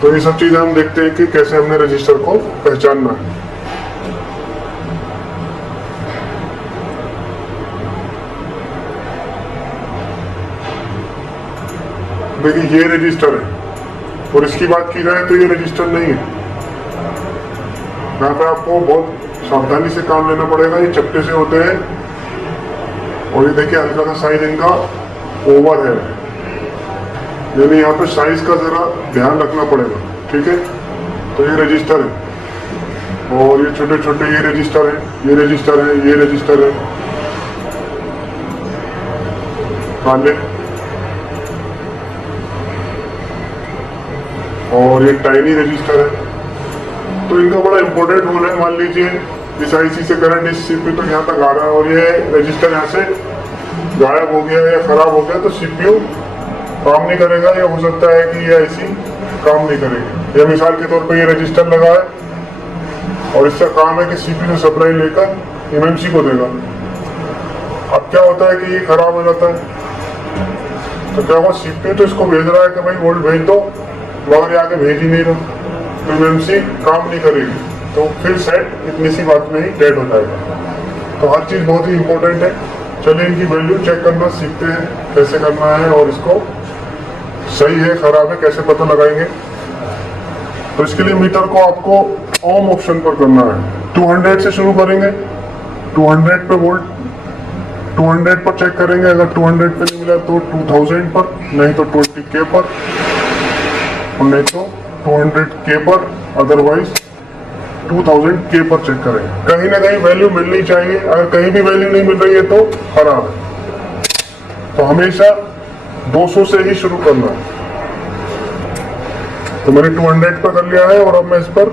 तो ये सब चीजें हम देखते हैं कि कैसे हमने रजिस्टर को पहचानना है। देखिए ये रजिस्टर है और इसकी बात की जाए तो ये रजिस्टर नहीं है। यहाँ पे आपको बहुत सावधानी से काम लेना पड़ेगा। ये चपटे से होते हैं और ये देखिए हल्का सा साइज इनका ओवर है, यानी यहाँ पे साइज का जरा ध्यान रखना पड़ेगा, ठीक है। तो ये रजिस्टर है और ये छोटे छोटे ये रजिस्टर है, ये रजिस्टर है, ये रजिस्टर है काले, और ये टाइनी रजिस्टर है। तो इनका बड़ा इंपॉर्टेंट रोल है। मान लीजिए इस आईसी से करंट इस सीपीयू तक यहाँ तक आ रहा है और ये रजिस्टर यहाँ से गायब हो गया या खराब हो गया तो सीपीयू काम नहीं करेगा, या हो सकता है कि ये आईसी काम नहीं करेगी। या मिसाल के तौर पे ये रजिस्टर लगा है और इसका काम है कि सीपीयू से सप्लाई लेकर एमएमसी को देगा। अब क्या होता है कि ये खराब हो जाता है, तो क्या हुआ, सीपीयू तो इसको भेज रहा है कि भाई वोल्ट भेज दो, मगर ये आगे भेज ही नहीं रहा, तो एमएमसी काम नहीं करेगी, तो फिर सेट इतनी सी बात में ही डेड हो जाएगा। तो हर चीज़ बहुत ही इंपॉर्टेंट है। चलिए इनकी वैल्यू चेक करना सीखते हैं कैसे करना है और इसको सही है खराब है कैसे पता लगाएंगे। तो इसके लिए मीटर को आपको ओम ऑप्शन पर करना है। 200 से शुरू करेंगे, 200 पे वोल्ट, 200 पर चेक करेंगे। अगर 200 पे नहीं मिला तो 2000 पर, नहीं तो 20K पर, और नहीं तो 200K पर, अदरवाइज 2000K पर चेक करेंगे। कहीं ना कहीं वैल्यू मिलनी चाहिए। अगर कहीं भी वैल्यू नहीं मिल रही है तो खराब है। तो हमेशा 200 से ही शुरू करना है। तो मैंने 200 पर कर लिया है और अब मैं इस पर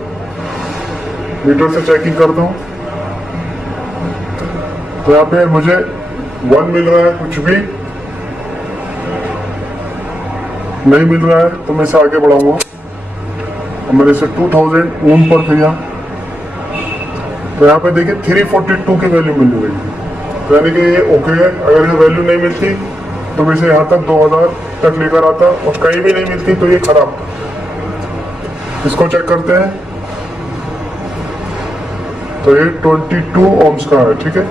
मीटर से चेकिंग करता हूँ। तो यहाँ पे मुझे 1 मिल रहा है, कुछ भी नहीं मिल रहा है तो मैं इसे आगे बढ़ाऊंगा। और मैंने इसे 2000 ओम पर किया तो यहाँ पे देखिए 342 की वैल्यू मिल रही है, तो यानी कि ये ओके है। अगर ये वैल्यू नहीं मिलती तो वैसे यहाँ तक 2000 तक लेकर आता, और कहीं भी नहीं मिलती तो ये खराब था। इसको चेक करते हैं। तो ये 22 ओम्स का है, ठीक है।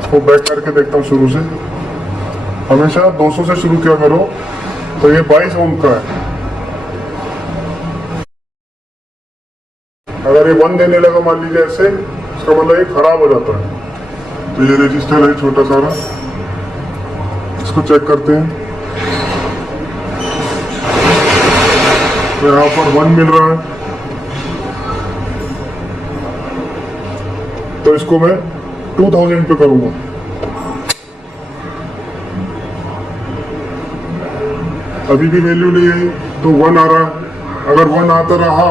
इसको बैक करके देखता हूँ शुरू से। हमेशा 200 से शुरू किया करो। तो ये 22 ओम का है। अगर ये 1 देने लगा मान लीजिए ऐसे, इसका मतलब ये खराब हो जाता है। तो ये रजिस्टर है छोटा सारा, इसको चेक करते हैं। तो यहाँ पर 1 मिल रहा है, तो इसको मैं 2000 पे करूंगा। अभी भी वैल्यू नहीं है तो 1 आ रहा है। अगर 1 आता रहा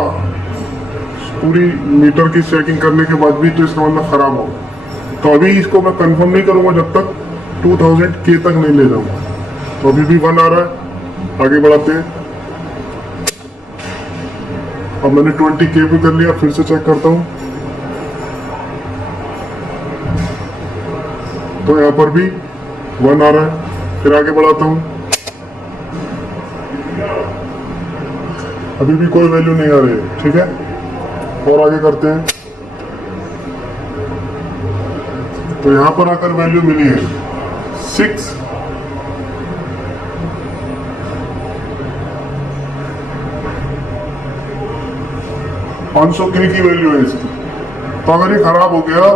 पूरी मीटर की चेकिंग करने के बाद भी तो इसका मतलब खराब होगा। तो अभी इसको मैं कंफर्म नहीं करूंगा जब तक 2000K तक नहीं ले जाऊंगा। तो अभी भी 1 आ रहा है, आगे बढ़ाते हैं। अब मैंने 20K भी कर लिया, फिर से चेक करता हूं। तो यहाँ पर भी 1 आ रहा है, फिर आगे बढ़ाता हूं। अभी भी कोई वैल्यू नहीं आ रही है, ठीक है। और आगे करते हैं। तो यहां पर आकर वैल्यू मिली है 6, 500K की वैल्यू है इसकी। तो अगर ये खराब हो गया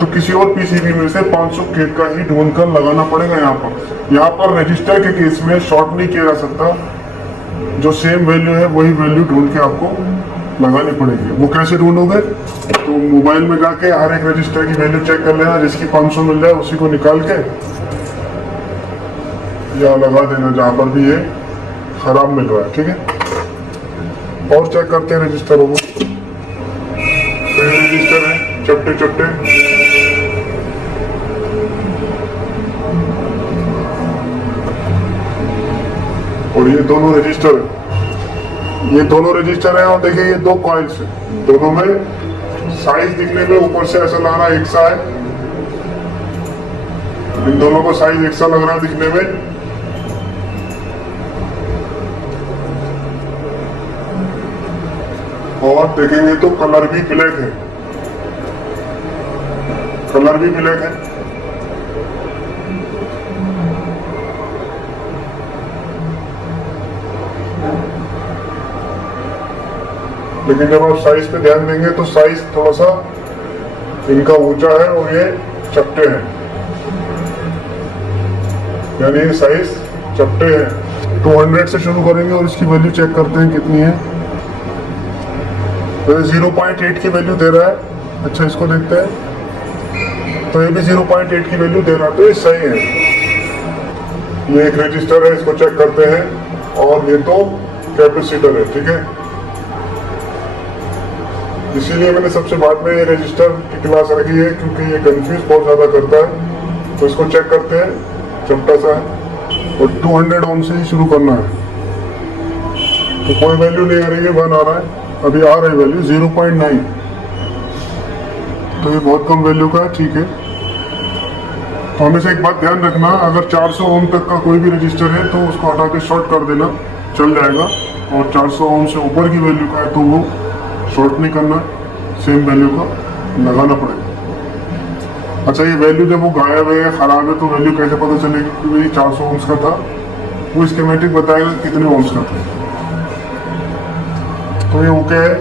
तो किसी और पीसीबी में से 500K का ही ढूंढकर लगाना पड़ेगा। यहाँ पर रजिस्टर के केस में शॉर्ट नहीं किया जा सकता। जो सेम वैल्यू है वही वैल्यू ढूंढ के आपको लगानी पड़ेगी। वो कैसे ढूंढोगे, तो मोबाइल में जाके हर एक रजिस्टर की वैल्यू चेक कर लेना, जिसकी 500 मिल जाए उसी को निकाल के या लगा देना जहां पर भी ये खराब मिल रहा है, ठीक है। और चेक करते हैं रजिस्टरों को। तो ये रजिस्टर है चपटे चपटे, और ये दोनों रजिस्टर है। ये दोनों रजिस्टर है और देखिए ये 2 कॉइल्स है, दोनों में साइज दिखने में ऊपर से ऐसा लग रहा है एक सा है। इन दोनों का साइज एक सा लग रहा है दिखने में। आप देखेंगे तो कलर भी ब्लैक है, कलर भी ब्लैक है। लेकिन जब आप साइज पे ध्यान देंगे तो साइज थोड़ा सा इनका ऊंचा है और ये चपटे हैं, यानी ये साइज चपटे हैं। 200 से शुरू करेंगे और इसकी वैल्यू चेक करते हैं कितनी है। तो ये 0.8 की वैल्यू दे रहा है। अच्छा, इसको देखते हैं। तो ये भी 0.8 की वैल्यू दे रहा है, तो ये सही है। ये एक रजिस्टर है, इसको चेक करते हैं। और ये तो कैपेसिटर है, ठीक है। इसीलिए मैंने सबसे बाद में ये रजिस्टर की क्लास रखी है, क्योंकि ये कंफ्यूज बहुत ज़्यादा करता है। तो इसको चेक करते हैं, चपटा सा है और 200 ओम से ही शुरू करना है। तो कोई वैल्यू नहीं आ रही है, 1 आ रहा है। अभी आ रही है वैल्यू 0.9, तो ये बहुत कम वैल्यू का है, ठीक है। तो हमेशा एक बात ध्यान रखना, अगर 400 ओम तक का कोई भी रजिस्टर है तो उसको हटा के शॉर्ट कर देना, चल जाएगा। और 400 ओम से ऊपर की वैल्यू का है तो वो शॉर्ट नहीं करना, सेम वैल्यू का लगाना पड़ेगा। अच्छा, ये वैल्यू जब वो गायब है या खराब है तो वैल्यू कैसे पता चलेगी? क्योंकि 400 ओम्स का था, वो स्कीमेटिक बताएगा कितने ओम्स का था। तो ये ओके है।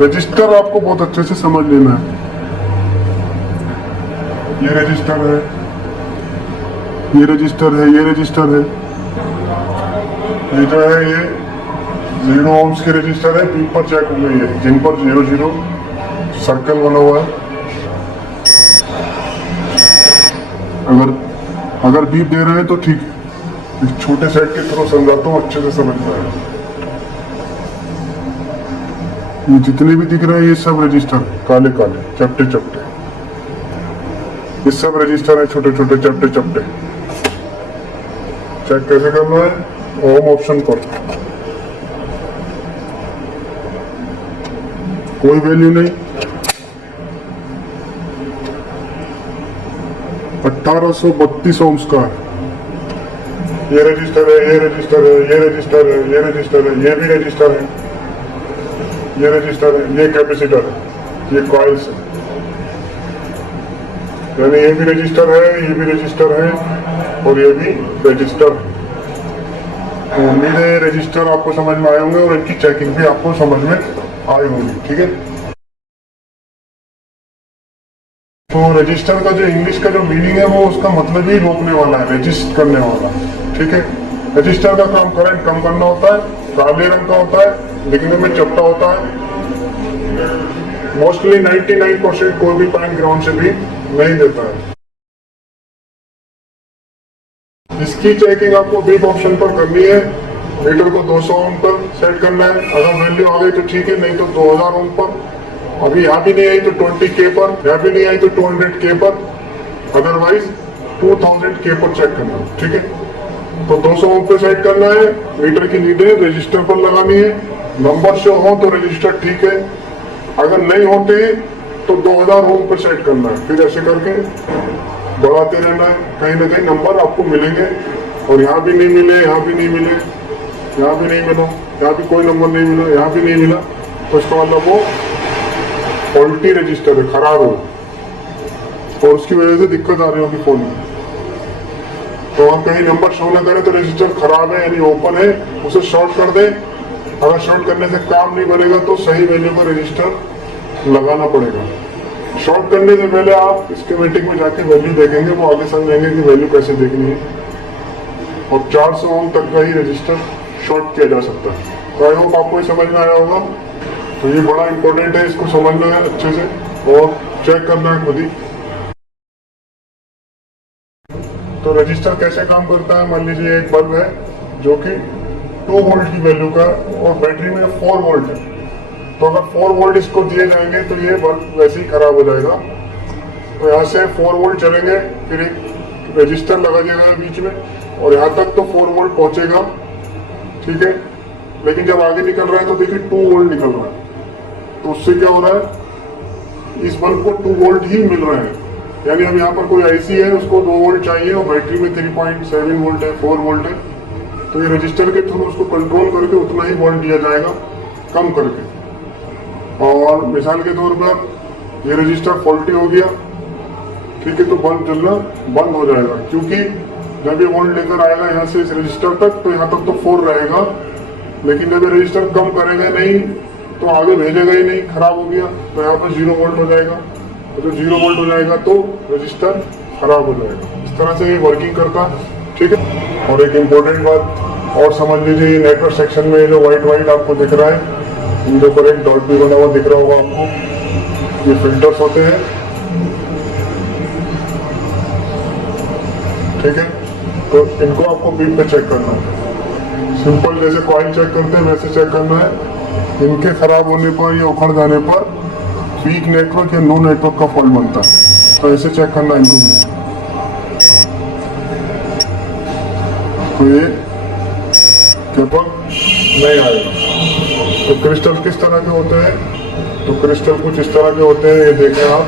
रजिस्टर आपको बहुत अच्छे से समझ लेना है। ये रजिस्टर है, ये रजिस्टर है, ये रजिस्टर है। ये जो है ये 0 ओम्स के रजिस्टर है, बीप पर चेक हो गई है, जिन पर 00 सर्कल बना हुआ है। अगर बीप दे रहे हैं तो ठीक है। इस छोटे सेट के थ्रू समझाता हूँ, अच्छे से समझ पाएगा। ये जितने भी दिख रहे हैं ये सब रजिस्टर काले काले चपटे चपटे, ये सब रजिस्टर है, छोटे छोटे चपटे चपटे। चेक कैसे करना है? ओम ऑप्शन पर कोई वैल्यू नहीं, 1832 ओम्स का है। ये रजिस्टर है, ये रजिस्टर है, ये रजिस्टर है, ये रजिस्टर है, ये भी रजिस्टर है, ये रजिस्टर है, ये कैपेसिटर है, ये कॉइल्स है। यानी ये भी रजिस्टर है, ये भी रजिस्टर है और ये भी रजिस्टर है। तो उम्मीद है रजिस्टर आपको समझ में आए होंगे और इनकी चेकिंग भी आपको समझ में आई होगी, ठीक है। तो रजिस्टर का जो इंग्लिश का जो मीनिंग है वो उसका मतलब ही रोकने वाला है, रजिस्ट करने वाला, ठीक है। रजिस्टर का काम करंट कम करना होता है, काले रंग का होता है, दिखने में चपटा होता है। मोस्टली 99% कोई भी पॉइंट ग्राउंड से भी नहीं देता है। इसकी चेकिंग आपको बीप ऑप्शन पर करनी है। मीटर को 200 ओम पर सेट करना है। अगर वैल्यू आ गई तो ठीक है, नहीं तो 2000 ओम पर। अभी यहाँ भी नहीं आई तो 20K पर, यहाँ भी नहीं आई तो 200K पर, अदरवाइज 2000K पर चेक करना, ठीक है। तो 200 ओम पे सेट करना है। मीटर की लीडें रजिस्टर पर लगानी है। नंबर शो हो तो रजिस्टर ठीक है, अगर नहीं होते तो 2000 ओम पर सेट करना है। फिर ऐसे करके बढ़ाते रहना है, कहीं ना कहीं नंबर आपको मिलेंगे। और यहाँ भी नहीं मिले, यहाँ भी नहीं मिले, यहाँ भी नहीं मिला, यहाँ भी कोई नंबर नहीं मिला, यहाँ भी नहीं मिला, तो इसका मतलब वो फॉल्टी रजिस्टर है, खराब हो और उसकी वजह से दिक्कत आ रही होगी फोन में। तो हम कहीं नंबर शो ना करें तो रजिस्टर खराब है यानी ओपन है, उसे शॉर्ट कर दें। अगर शॉर्ट करने से काम नहीं बनेगा तो सही वैल्यू का रजिस्टर लगाना पड़ेगा। शॉर्ट करने से पहले आप स्कीमेटिक में जाके वैल्यू देखेंगे, वो आगे समझेंगे कि वैल्यू कैसे देखनी है। और 400 ओम तक का ही रजिस्टर शॉर्ट किया जा सकता है। तो आई होप आपको समझ में आया होगा। तो ये बड़ा इंपॉर्टेंट है, इसको समझना है अच्छे से और चेक करना है खुद ही। तो रजिस्टर कैसे काम करता है? मान लीजिए एक बल्ब है जो कि 2 वोल्ट की वैल्यू का और बैटरी में 4 वोल्ट है। तो अगर 4 वोल्ट इसको दिए जाएंगे तो ये बल्ब वैसे ही खराब हो जाएगा। तो यहाँ से 4 वोल्ट चलेंगे, फिर एक रजिस्टर लगा दिया बीच में और यहाँ तक तो 4 वोल्ट पहुंचेगा, ठीक है। लेकिन जब आगे निकल रहा है तो देखिए 2 वोल्ट निकल रहा है। तो उससे क्या हो रहा है, इस बल्ब को 2 वोल्ट ही मिल रहे हैं। यानी अब यहाँ पर कोई आईसी है, उसको 2 वोल्ट चाहिए और बैटरी में 3.7 वोल्ट है, 4 वोल्ट है। तो ये रजिस्टर के थ्रू उसको कंट्रोल करके उतना ही वोल्ट दिया जाएगा, कम करके। और मिसाल के तौर पर ये रजिस्टर फॉल्टी हो गया, ठीक है, तो बल्ब जलना बंद हो जाएगा, क्योंकि जब ये वोल्ट लेकर आएगा यहाँ से इस रजिस्टर तक तो यहाँ तक तो 4 रहेगा, लेकिन जब ये रजिस्टर कम करेगा नहीं तो आगे भेजेगा ही नहीं, खराब हो गया तो यहाँ पर 0 वोल्ट हो जाएगा, तो जब 0 वोल्ट हो जाएगा तो रजिस्टर खराब हो जाएगा। इस तरह से ये वर्किंग करता, ठीक है। और एक इम्पोर्टेंट बात और समझ लीजिए, ये नेटवर्क सेक्शन में जो व्हाइट आपको दिख रहा है, इनके ऊपर एक डॉट भी बना हुआ दिख रहा होगा आपको, ये फिल्टर्स होते हैं, ठीक है। तो इनको आपको बीम पे चेक करना है, सिंपल जैसे कॉइल चेक करते हैं वैसे चेक करना है। इनके खराब होने पर या उखड़ जाने पर वीक नेटवर्क या नो नेटवर्क का फॉल्ट बनता है, तो ऐसे चेक करना है इनको भी। तो ये केबल नहीं आएगा। तो क्रिस्टल किस तरह के होते हैं, तो क्रिस्टल कुछ इस तरह के होते हैं, ये देखें आप,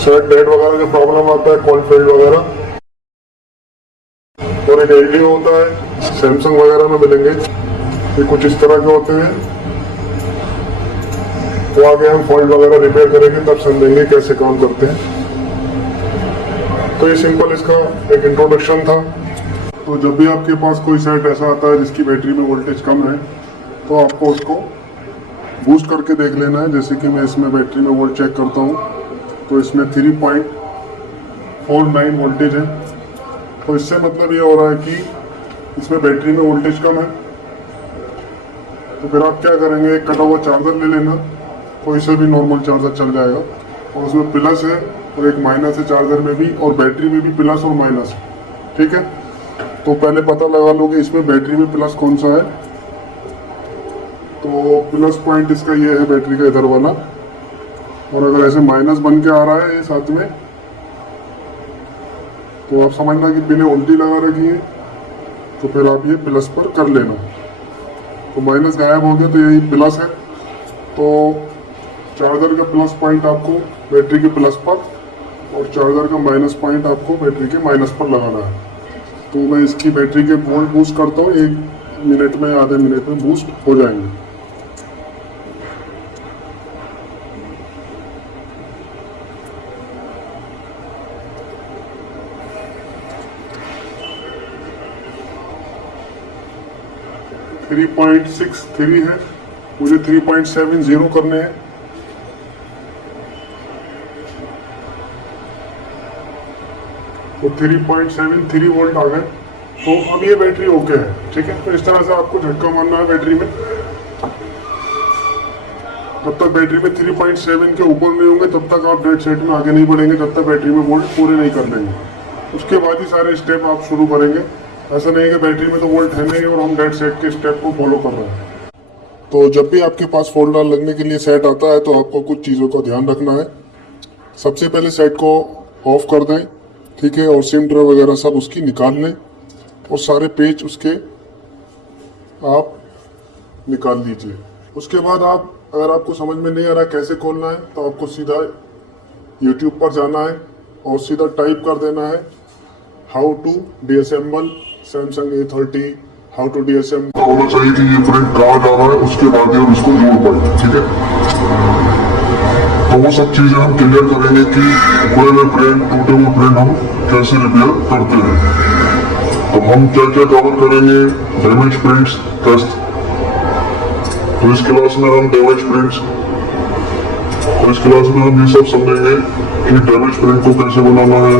सेट डेट वगैरह जो प्रॉब्लम आता है, कॉल फेल्ड वगैरह, और एक एलडी होता है, सैमसंग वगैरह में मिलेंगे, ये कुछ इस तरह के होते हैं। तो आगे हम फॉल्ट वगैरह रिपेयर करेंगे तब समझेंगे कैसे काम करते हैं। तो ये सिंपल इसका एक इंट्रोडक्शन था। तो जब भी आपके पास कोई सेट ऐसा आता है जिसकी बैटरी में वोल्टेज कम है, तो आपको उसको बूस्ट करके देख लेना है। जैसे कि मैं इसमें बैटरी में वोल्ट चेक करता हूँ, तो इसमें 3.49 वोल्टेज है। तो इससे मतलब ये हो रहा है कि इसमें बैटरी में वोल्टेज कम है। तो फिर आप क्या करेंगे, एक कटा हुआ चार्जर ले लेना, कोई से भी नॉर्मल चार्जर चल जाएगा, और उसमें प्लस है और एक माइनस है चार्जर में भी, और बैटरी में भी प्लस और माइनस, ठीक है। तो पहले पता लगा लो कि इसमें बैटरी में प्लस कौन सा है। तो प्लस पॉइंट इसका ये है बैटरी का इधर वाला, और अगर ऐसे माइनस बन के आ रहा है साथ में, तो आप समझना कि पिने उल्टी लगा रखी है, तो फिर आप ये प्लस पर कर लेना। तो माइनस गायब हो गया तो यही प्लस है। तो चार्जर का प्लस पॉइंट आपको बैटरी के प्लस पर, और चार्जर का माइनस पॉइंट आपको बैटरी के माइनस पर लगाना है। तो मैं इसकी बैटरी के वोल्ट बूस्ट करता हूँ, 1 मिनट में आधे मिनट में बूस्ट हो जाएंगे। थ्री 3.63 है, मुझे 3.70 करने हैं। तो 3.73 वोल्ट आ गए। तो अब ये बैटरी ओके है, ठीक है। तो इस तरह से आपको झटका मारना है बैटरी में। जब तक बैटरी में 3.7 के ऊपर नहीं होंगे तब तक आप डेड सेट में आगे नहीं बढ़ेंगे, जब तक बैटरी में वोल्ट पूरे नहीं कर लेंगे। उसके बाद ही सारे स्टेप आप शुरू करेंगे। ऐसा नहीं है कि बैटरी में तो वोल्ट है नहीं और हम डेड सेट के स्टेप को फॉलो कर रहे हैं। तो जब भी आपके पास फोल्डर लगने के लिए सेट आता है तो आपको कुछ चीज़ों का ध्यान रखना है। सबसे पहले सेट को ऑफ कर दें, ठीक है, और सिम ड्राइव वगैरह सब उसकी निकाल लें, और सारे पेज उसके आप निकाल लीजिए। उसके बाद आप, अगर आपको समझ में नहीं आ रहा कैसे खोलना है, तो आपको सीधा YouTube पर जाना है और सीधा टाइप कर देना है how to disassemble Samsung A30, how to disassemble. होना चाहिए कि ये प्रिंट कहाँ जा रहा है, उसके बाद ही हम इसको जोड़ पाए, ठीक है। तो वो सब चीजें हम क्लियर करेंगे कि खोए हुए प्रिंट, टूटे हुए प्रिंट हम कैसे रिपेयर करते हैं। तो हम क्या क्या कवर करेंगे, डैमेज प्रिंट्स टेस्ट। तो इस क्लास में हम डैमेज प्रिंट्स, तो इस क्लास में हम ये सब समझेंगे कि डैमेज प्रिंट को कैसे बनाना है,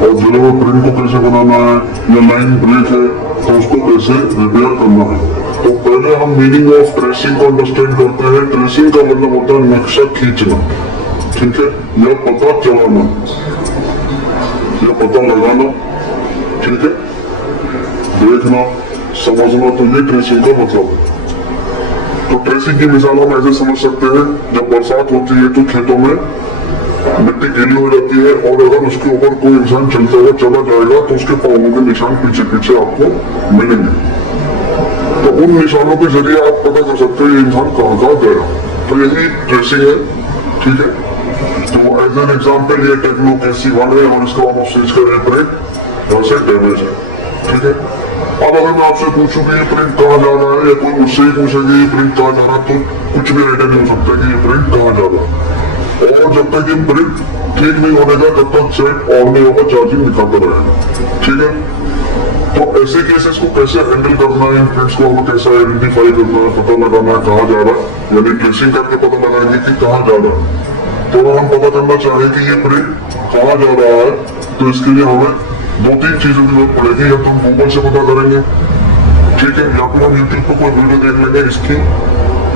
और जले हुए प्रिंट को कैसे बनाना है, या लाइन ब्रेक है तो उसको कैसे रिपेयर करना है। तो पहले हम मीनिंग ऑफ ट्रेसिंग को अंडरस्टैंड करते हैं। ट्रेसिंग का मतलब होता है नक्शा खींचना, ठीक है, या पता चलाना, या पता लगाना, ठीक है, देखना, समझना। तो ये ट्रेसिंग का मतलब है। तो ट्रेसिंग की मिसाल हम ऐसे समझ सकते हैं, जब बरसात होती है तो खेतों में मिट्टी गीली हो जाती है, और अगर उसके ऊपर कोई इंसान चलता हुआ चला जाएगा तो उसके पाँवों के निशान पीछे पीछे आपको मिलेंगे। तो उन निशानों के जरिए आप पता कर सकते हैं ये इंसान कहाँ कहाँ गया। तो यही ट्रेसिंग है, ठीक है। तो एज एन एग्जाम्पल ये टेक्नो KC1 है, और इसका हम स्विच का रेट यहाँ से डैमेज है, ठीक है। अब अगर मैं आपसे पूछूं कि ये प्रिंट कहाँ जा रहा है, या कोई मुझसे ही पूछेगा ये प्रिंट कहाँ जा रहा है, तो कुछ भी आइडिया नहीं हो सकता कि ये प्रिंट कहाँ जा रहा है। और जब तक ये प्रिंट ठीक नहीं होने का तब तक सेट ऑन नहीं होगा, चार्जिंग दिखाता रहेगा। ठीक है, तो ऐसे केसेस को कैसे हैंडल करना है, प्रिंट्स को हमें कैसे आइडेंटिफाई करना है, पता लगाना है कहाँ जा रहा है, यानी ट्रेसिंग करके पता लगाएंगे कि कहाँ जा रहा है। तो हम पता करना चाहें कि ये प्रिंट कहाँ जा रहा है, तो इसके लिए हमें 2-3 चीजों की जरूरत पड़ेगी। या तो हम गूगल से पता करेंगे, ठीक है, या फिर हम यूट्यूब पर कोई वीडियो देख लेंगे इसकी,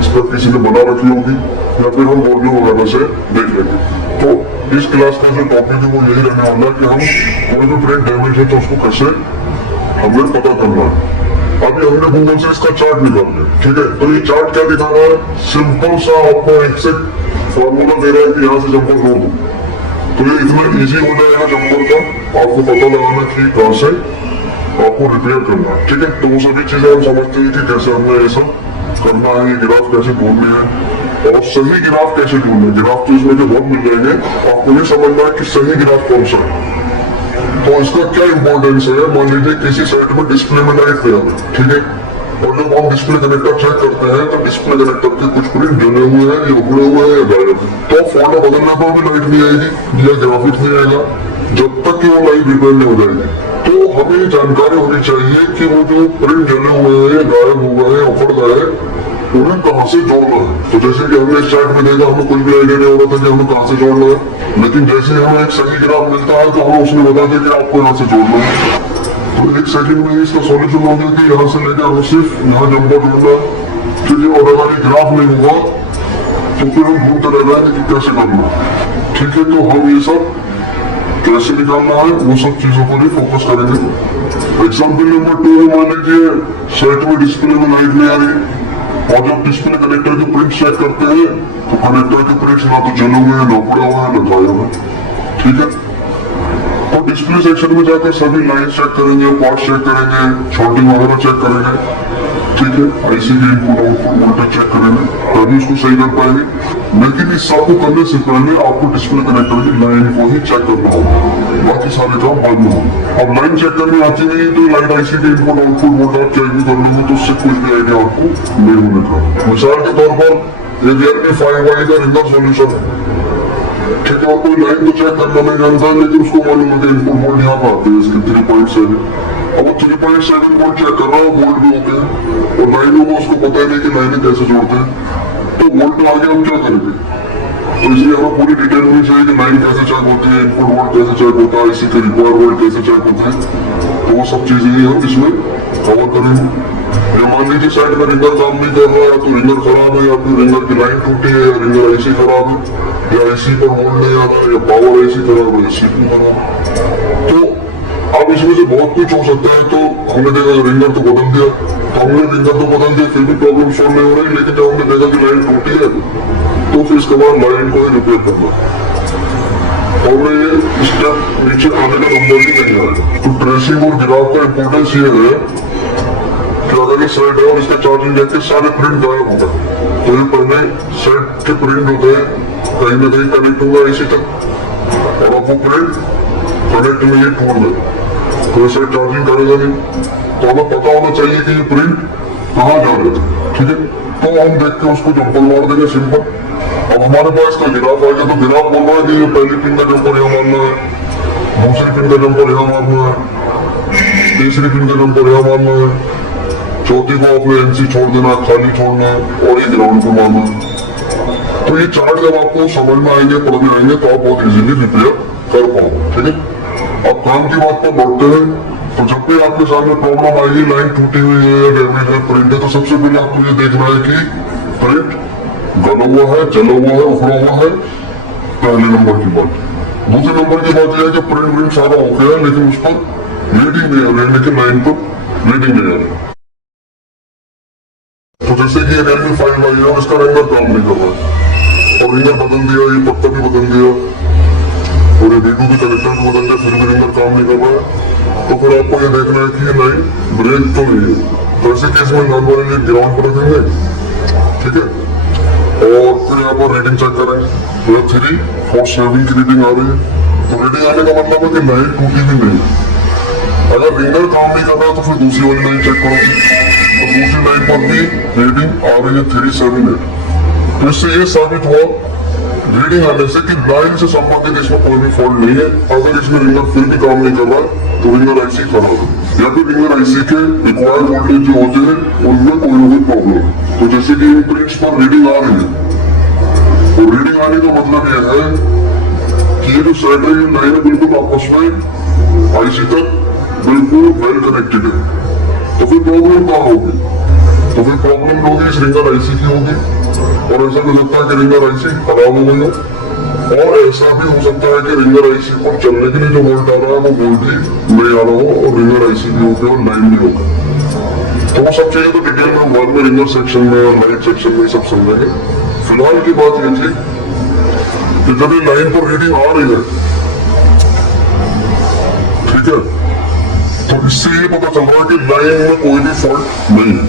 इस पर किसी ने बना रखी होगी, या फिर हम ऑडियो वगैरह से देख लेंगे। तो इस क्लास का जो टॉपिक है वो यही रहने वाला है कि हम कोई भी प्रिंट डैमेज है तो उसको कैसे हमें पता करना है। अभी हमने गूगल से इसका चार्ट निकाल लिया, ठीक है, तो ये चार्ट क्या दिखा रहा है, सिंपल सा आपको एग्जैक्ट फॉर्मूला दे रहा है कि यहाँ से जंपर जोड़ दो, तो ये इतना इजी हो जाएगा जंपर का, आपको पता लगाना कि कहाँ से आपको रिपेयर करना है। ठीक है, तो वो सभी चीजें हम समझते हैं कि कैसे हमने ये सब करना है, ये ग्राफ कैसे ढूंढनी है और सही ग्राफ कैसे ढूंढना है। ग्राफ तो इसमें बहुत मिल जाएंगे, आपको ये समझना है कि सही ग्राफ कौन सा है। तो इसका क्या इंपॉर्टेंस है, मान लीजिए किसी साइट में डिस्प्ले में लाइट गया, ठीक है, और जब हम डिस्प्ले कनेक्टर चेक करते हैं तो डिस्प्ले कनेक्टर के कुछ प्रिंट जले हुए हैं, या उखड़े हुए हैं, या गायब है, तो फोल्डर बदलने पर भी लाइट नहीं आएगी या ग्राफिक्स नहीं आएगा जब तक कि वो लाइट रिपेयर नहीं हो जाएगी। तो हमें जानकारी होनी चाहिए कि वो जो प्रिंट जले हुए हैं, गायब हुए हैं, उखड़ गए, उन्हें कहाँ से जोड़ना है। तो जैसे कि हमने इस चार्ट में देखा, हमें कुछ भी आइडिया नहीं हो रहा था कि हमें कहाँ से जोड़ना है, लेकिन जैसे हमें एक सही ग्राफ मिलता है तो हमें उसने बता दिया कि आपको यहाँ से जोड़ना है। तो 1 सेकंड में इसका सॉल्यूशन हो गया कि यहाँ से लेकर हमें सिर्फ यहाँ जंपर ढूंढना है, ठीक है, और अगर ये ग्राफ नहीं होगा तो फिर हम ढूंढते रह जाएंगे कि कैसे करना है। ठीक है, तो हम ये सब कैसे निकालना है वो सब चीजों पर ही फोकस करेंगे। एग्जाम्पल नंबर 2 में मान लीजिए साइट में डिस्प्ले में लाइट नहीं आ रही, और जब डिस्प्ले कनेक्टर के प्रिंट चेक करते हैं तो कनेक्टर के प्रिंट्स ना तो जले हुए हैं, ना उखड़े हुए हैं, ना गायब है। ठीक है, तो डिस्प्ले सेक्शन में जाकर सभी लाइन चेक करेंगे, पार्ट चेक करेंगे, शॉर्टिंग वगैरह चेक करेंगे, ठीक है, आईसी के इनपुट आउटपुट वोल्टेज चेक करेंगे, तभी उसको सही कर पाएंगे। लेकिन इस सब को करने से पहले आपको डिस्प्ले कनेक्टर की लाइन को ही चेक करना होगा, बाकी सारे काम बाद में होगा। अब लाइन चेक करनी आती नहीं तो लाइट आईसी के इनपुट आउटपुट वोल्टेज चेक भी कर लेंगे तो उससे कुछ भी आइडिया आपको नहीं होने का। मिसाल के तौर पर ये Realme 5i का रिंगर सोल्यूशन है, ठीक है, और कोई लाइन तो चेक करना नहीं जानता है, लेकिन उसको मालूम है कि इनपुट वोल्ट यहाँ पर आते हैं इसके 3.7, अब वो 3.7 वोल्ट चेक कर रहा है, वोल्ट भी होते हैं, और लाइनों को उसको पता ही नहीं कि लाइनें कैसे जोड़ते हैं, तो वोल्ट में आगे हम क्या करेंगे। तो इसलिए हमें पूरी डिटेल होनी चाहिए कि लाइन कैसे चेक होती है, इनपुट वोल्ट कैसे चेक होता है, इसी के रिक्वायर वोल्ट कैसे चेक होते हैं, तो वो सब चीजें ही हम इसमें कवर करेंगे। या मान लीजिए साइड में रिंगर काम नहीं कर रहा है, तो रिंगर खराब है, या फिर रिंगर की लाइन टूटी है, या रिंगर आईसी खराब है, या आईसी पर वोल्ट नहीं आ रहा है, या पावर आईसी खराब है, सीपीयू खराब है, तो अब इसमें से बहुत कुछ हो सकता है। तो हमने देखा रिंगर तो बदल दिया, तो हमने रिंगर तो बदल दिया, फिर भी प्रॉब्लम सॉल्व नहीं हो रही, लेकिन जब हमने देखा कि लाइन टूटी है तो फिर इसके बाद लाइन को ही रिपेयर करना, और मैं ये स्टेप नीचे आने का नंबर ही नहीं आएगा। तो ट्रेसिंग और ग्राफ का इंपॉर्टेंस ये है कि अगर ये सेट है और इसका चार्जिंग देख के सारे प्रिंट गायब हो गए, तो ये पहले सेट के प्रिंट होते हैं कहीं ना कहीं कनेक्ट होगा इसी तक, और अब वो प्रिंट कनेक्ट में ये टूट गए तो इसे चार्जिंग करेगा नहीं, तो हमें पता होना चाहिए कि ये प्रिंट कहाँ जा रहे थे। ठीक है, तो हम देख के उसको जंपर मार देंगे सिंपल। अब हमारे पास का गिराफ आएगा तो गिराफ बोल रहा है कि ये पहली पिन का जंपर यहाँ मारना है, दूसरी पिन का जंपर यहाँ मारना है, तीसरी पिन का जंपर यहाँ मारना है, चौथी को अपने एनसी छोड़ देना, खाली छोड़ना है, और ये ग्राउंड को मारना है। तो ये चार्ट जब आपको समझ में आएंगे, पढ़ में आएंगे, तो आप बहुत इजीली रिपेयर कर पाओगे। ठीक है, अब काम की बात पर बढ़ते हैं। तो जब भी आपके सामने प्रॉब्लम आएगी, लाइन टूटी हुई है या डैमेज है, प्रिंट है, तो सबसे पहले आपको ये देखना है कि प्रिंट गला हुआ है, जला हुआ है, उखड़ा हुआ है, पहले नंबर की बात। दूसरे नंबर की बात यह है कि प्रिंट सारा हो गया है, लेकिन उस पर रीडिंग नहीं आ रही, लेकिन लाइन पर रीडिंग नहीं आ रही। तो जैसे कि Realme 5i है, इसका रिंगर काम नहीं कर रहा, और रिंगर बदल दिया, ये पत्ता भी बदल दिया, और ये वीडियो भी कनेक्टर भी बदल दिया, फिर भी रिंगर काम नहीं कर रहा है, तो फिर आपको ये देखना है कि ये लाइन ब्रेक तो नहीं है। तो ऐसे केस में नॉर्मली ये ग्राउंड पर रखेंगे, ठीक है, और फिर यहाँ पर रीडिंग चेक करेंगे, तो 347 की रीडिंग आ रही है, तो रीडिंग आने का मतलब है कि लाइन टूटी भी नहीं, अगर रिंगर काम नहीं कर रहा तो फिर दूसरी वाली लाइन चेक करो, तो दूसरी लाइन पर भी रीडिंग आ रही है 378। तो इससे ये साबित हुआ रीडिंग आने से कि लाइन से संबंधित इसमें कोई भी फॉल्ट नहीं है। अगर इसमें रिंगर फिर भी काम नहीं कर रहा है तो रिंगर आईसी खराब है, या फिर रिंगर आईसी के रिक्वायर्ड वोल्टेज जो होते हैं उनमें कोई ना कोई प्रॉब्लम है। तो जैसे कि इन प्रिंट्स पर रीडिंग आ रही है, तो रीडिंग आने का मतलब यह है कि ये जो सेट है ये लाइन बिल्कुल आपस में आईसी तक बिल्कुल वेल कनेक्टेड है। तो फिर प्रॉब्लम कहाँ होगी? तो फिर प्रॉब्लम होगी इस रिंगर आईसी की होगी, और ऐसा हो सकता है कि रिंगर आईसी खराब हो गई हो, और ऐसा भी हो सकता है कि रिंगर आईसी पर चलने के लिए जो वोल्ट आ रहा है वो वोल्ट ही नहीं आ रहा हो, और रिंगर आईसी भी होगी और लाइन भी होगी। तो वो सब चीजें तो डिटेल में बाद में रिंगर सेक्शन में और लाइन सेक्शन में सब समझेंगे। फिलहाल की बात ये थी कि जब ये लाइन पर रीडिंग आ रही है, ठीक है, तो इससे ये पता चल रहा है कि लाइन में कोई भी फॉल्ट नहीं है।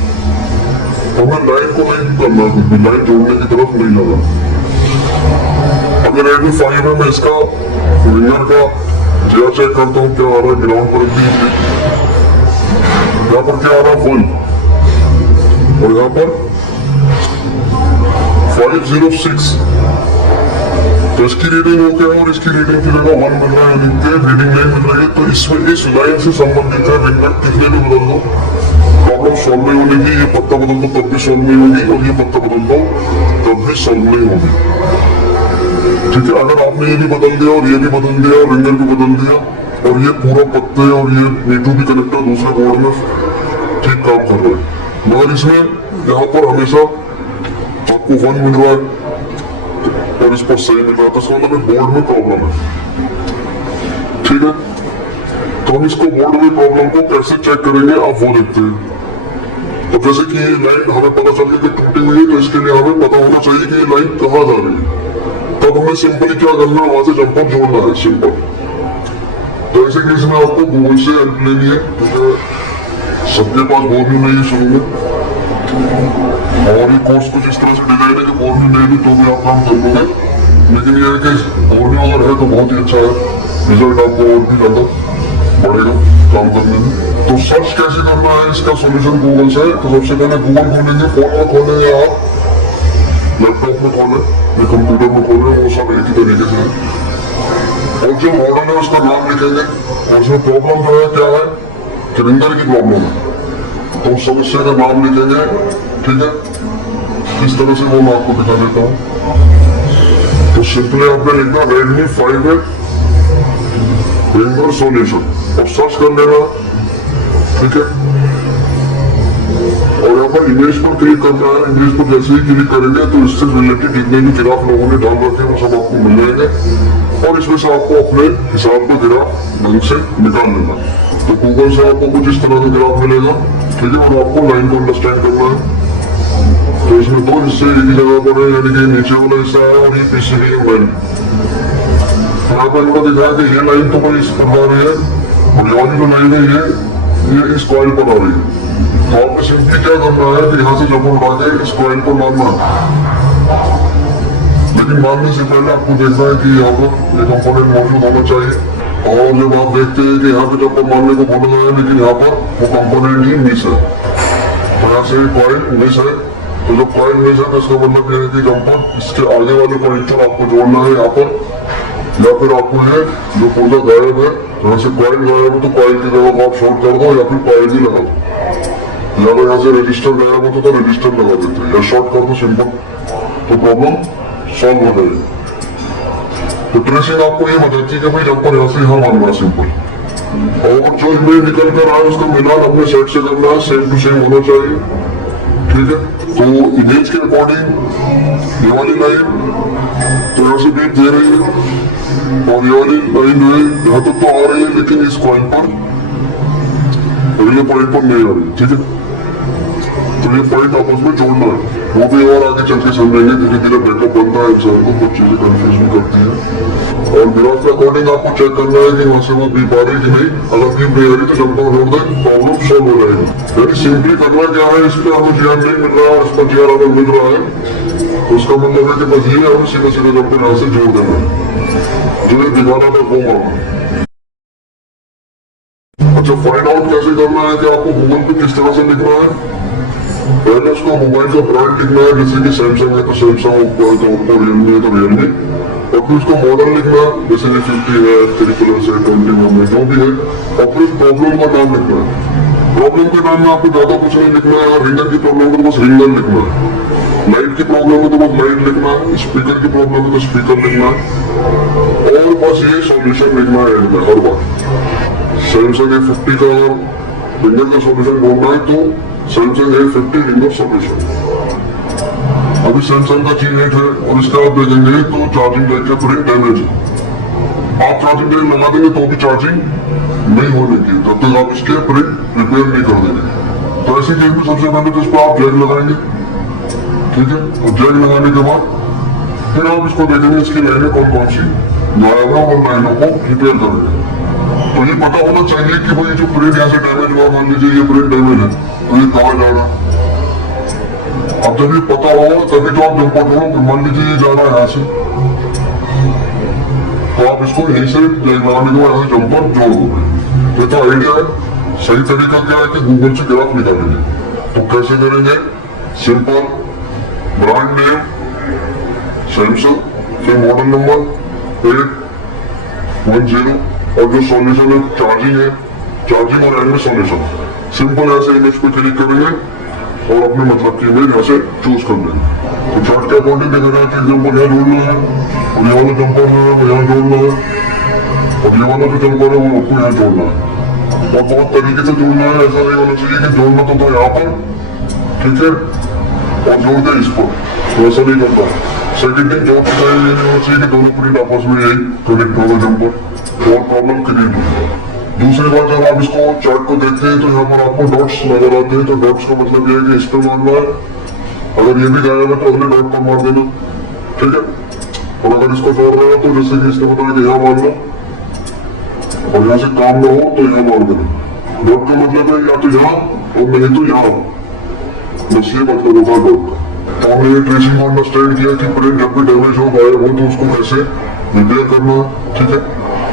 हमें लाइन को नहीं करना, लाइन जोड़ने की तरफ नहीं जाना। अगर Redmi 5 है, मैं इसका रिंगर का जिया चेक करता हूँ क्या आ रहा है ग्राउंड पर भी, यहाँ पर क्या आ रहा है 1 और यहाँ पर 506। तो इसकी रीडिंग हो गया और इसकी रीडिंग की जगह 1 मिल रहा है, यानी कि रीडिंग नहीं मिल रही है। तो इसमें इस लाइन से संबंधित है रिंगर कितने भी बदल दो प्रॉब्लम सॉल्व नहीं होने की। ये पत्ता बदल दो तब भी सॉल्व नहीं होगी, और ये पत्ता बदल दो तब भी सॉल्व नहीं होगी। ठीक है, अगर आपने ये भी बदल दिया और ये भी बदल दिया और रिंगर भी बदल दिया और ये पूरा पत्ते और ये नीटू भी कनेक्टर दूसरे बोर्ड में ठीक काम कर रहा है, मगर इसमें यहाँ पर हमेशा आपको 1 मिल रहा है और इस पर सही मिल रहा है, तो इसका मतलब बोर्ड में प्रॉब्लम है। ठीक है, तो हम इसको बोर्ड में प्रॉब्लम को कैसे चेक करेंगे आप वो देखते हैं। तो जैसे कि ये लाइन हमें पता चल गई कि टूटी हुई है, तो इसके लिए हमें पता होना चाहिए कि ये लाइन कहाँ जा रही है। तब हमें सिंपली क्या करना है, वहां से जंपर जोड़ना है, सिंपल। तो ऐसे केस में आपको गूगल से हेल्प लेनी है, क्योंकि सबके पास बोर्ड भी नहीं है शुरू में, और ये कोर्स कुछ इस तरह से डिजाइन है कि बोर्ड भी नहीं भी तो भी आप काम कर लोगे। लेकिन ये है कि बोर्ड भी अगर है तो बहुत ही अच्छा है, रिजल्ट आपको और भी ज्यादा बढ़ेगा काम करने में। तो सर्च कैसे करना है इसका सोल्यूशन गूगल से, तो सबसे पहले गूगल खोलेंगे, फोन में खोलें या आप लैपटॉप में खोलें या कंप्यूटर में खोलें, वो सब एक ही तरीके से है। और जो मॉडल है उसका नाम लिखेंगे, और उसमें प्रॉब्लम जो है क्या है, रिंगर की प्रॉब्लम है, तो उस समस्या का नाम लिखेंगे। ठीक है, इस तरह से वो मैं आपको दिखा देता हूँ। तो सिंपली आपने लिखना Redmi 5 रिंगर सॉल्यूशन और सर्च कर लेना। ठीक है, और यहाँ पर इमेज पर क्लिक करना है। इमेज पर जैसे ही क्लिक करेंगे तो इससे रिलेटेड जितने भी ग्राफ लोगों ने डाल रखे हैं वो सब आपको मिल जाएंगे, और इसमें से आपको अपने हिसाब का ग्राफ ढंग से निकाल लेना। तो गूगल से आपको कुछ इस तरह का ग्राफ मिलेगा। ठीक है, और आपको लाइन को अंडरस्टैंड करना है। तो इसमें दो हिस्से एक ही जगह पर है, यानी कि नीचे वाला हिस्सा है और ये पीसीबी लाइन। यहाँ पर इनको दिखाया कि ये लाइन तो कोई इस पर आ रही है, और ये वाली जो लाइन है ये इस कॉइल पर आ रही है। तो आपको सिंपली क्या करना है कि यहाँ से जब उठा के इस कॉइल पर मारना है, लेकिन मारने से पहले आपको देखना है कि यहाँ पर ये कंपोनेंट मौजूद होना चाहिए। और जब आप देखते हैं कि यहाँ पे जब मारने को बोला गया है लेकिन यहाँ पर वो कंपोनेंट ही मिस है, तो यहाँ से कॉइल मिस है। तो जब कॉइल मिस है तो इसका मतलब यह है कि जंपर इसके आगे वाले पॉइंट पर आपको जोड़ना है यहाँ पर, या फिर आपको ये जो पुर्जा गायब है, यहाँ से कॉइल गायब है तो कॉइल की जगह को आप शॉर्ट कर दो, या फिर कॉइल ही लगा दो, या फिर यहाँ से रजिस्टर गायब होता तो रजिस्टर लगा देते हैं, या शॉर्ट कर दो सिंपल, तो प्रॉब्लम सॉल्व हो जाएगी। तो ट्रेसिंग आपको ये बताती है कि भाई जंपर यहाँ से यहाँ मारना है सिंपल, और जो इमेज निकल कर रहा है उसका मिलान अपने सेट से करना है, सेम टू सेम होना चाहिए। ठीक है, तो इमेज के अकॉर्डिंग ये वाली लाइन तो यहाँ से बीट दे रही है, और ये वाली लाइन जो है यहाँ तक तो आ रही है लेकिन इस कॉइन पर अगले पॉइंट पर नहीं आ रही। ठीक है, तो ये पॉइंट आपस में जोड़ना है, वो भी और आगे चल के समझेंगे, धीरे धीरे ब्रेकअप बनता है इंसान को, कुछ चीजें कंफ्यूज भी करती है। और ग्राफ के अकॉर्डिंग आपको चेक करना है कि वहां से वो बीप आ रही कि नहीं, अगर बीप नहीं आ रही तो जंपर जोड़ दे, प्रॉब्लम सॉल्व हो जाएगी। यानी सिंपली करना क्या है, इस पर हमें जीआर नहीं मिल रहा है और इस पर जीआर अगर मिल रहा है तो उसका मतलब है कि बस ये हमें सीधे सीधे जंपर यहाँ से जोड़ देना, जो ये दिखाना था वो मारना। अच्छा, अच्छा फाइंड आउट कैसे करना है कि आपको गूगल पे किस तरह से लिखना है। पहले उसका मोबाइल का ब्रांड लिखना है, जैसे कि सैमसंग है तो सैमसंग, ओप्पो है तो ओप्पो, रियलमी है तो रियलमी, और फिर उसका मॉडल लिखना है, जैसे कि 50 है, 3+ है, 21 है, जो भी है, और फिर उस प्रॉब्लम का नाम लिखना है। प्रॉब्लम के नाम में आपको ज्यादा कुछ नहीं लिखना है। अगर रिंगर की प्रॉब्लम है तो बस रिंगर लिखना है, लाइट की प्रॉब्लम है तो बस लाइट लिखना है, स्पीकर की प्रॉब्लम है तो स्पीकर लिखना है, और बस ये सॉल्यूशन लिखना है एंड में हर बार। सैमसंग A50 का अगर रिंगर का सॉल्यूशन ढूंढना है तो सैमसंग A50 रिंगर सॉल्यूशन। अभी सैमसंग का G8 है और इसका आप देखेंगे तो चार्जिंग लाइट का प्रिंट डैमेज है। आप चार्जिंग लाइट लगा देंगे तो भी चार्जिंग नहीं होने की, तब तक आप इसके प्रिंट रिपेयर नहीं कर देंगे। तो ऐसे केस में सबसे पहले तो इस पर आप जैक लगाएंगे, ठीक है, और जैक लगाने के बाद फिर आप इसको देखेंगे इसकी लाइनें कौन कौन सी गायब है और लाइनों को रिपेयर करेंगे। तो ये पता होना चाहिए कि भाई जो प्रिंट यहाँ से डैमेज हुआ, मान लीजिए ये प्रिंट डैमेज है तो ये कहाँ जा रहा है। अब जब ये पता होगा तभी तो आप जंपर ढूंढोगे। मान लीजिए ये जा रहा है यहाँ से, तो आप इसको यहीं से लगाने के बाद जंपर जोड़ दोगे। ये तो आइडिया है। सही तरीका क्या है कि गूगल से ग्राफ निकालेंगे। तो कैसे करेंगे? सिंपल, ब्रांड नेम सैमसंग, फिर मॉडल नंबर 810, और जो सॉल्यूशन है चार्जिंग है, चार्जिंग और एंड में सॉल्यूशन। सिंपल ऐसे इमेज पे क्लिक करेंगे और अपने मतलब की इमेज यहाँ से चूज कर लेंगे। तो चार्ट के अकॉर्डिंग देखेगा कि जंपर यहाँ जोड़ना है, और ये वाला जंपर है वो यहाँ जोड़ना है, और ये वाला जो जंपर है वो आपको यहाँ जोड़ना है। और बहुत तरीके से जोड़ना है, ऐसा नहीं होना चाहिए कि जोड़ना तो यहाँ पर, ठीक है, और जोड़ दे इस पर, तो ऐसा नहीं करना। सेकंड थिंग, जोड़ के ये नहीं होना चाहिए कि दोनों प्रिंट आपस में यही कनेक्ट होगा जंपर, और प्रॉब्लम क्रिएट होगी। दूसरी बात, जब आप इसको चार्ट को देखते हैं तो यहाँ पर आपको डॉट्स नजर आते हैं। तो डॉट्स का मतलब ये है कि इस पर मारना है, अगर ये भी गायब है तो अगले डॉट पर मार देना, ठीक है। और अगर इसको जोड़ रहे हो तो जैसे कि इसने बताया कि यहाँ मारना, और यहाँ से काम ना हो तो यहाँ मार देना। डॉट का मतलब है या तो यहाँ और नहीं तो यहाँ, बस ये मतलब होगा डॉट का। तो हमने ये ट्रेसिंग को अंडरस्टैंड किया कि प्रिंट जब भी डैमेज हो, गायब हो, तो उसको कैसे रिपेयर करना, ठीक है।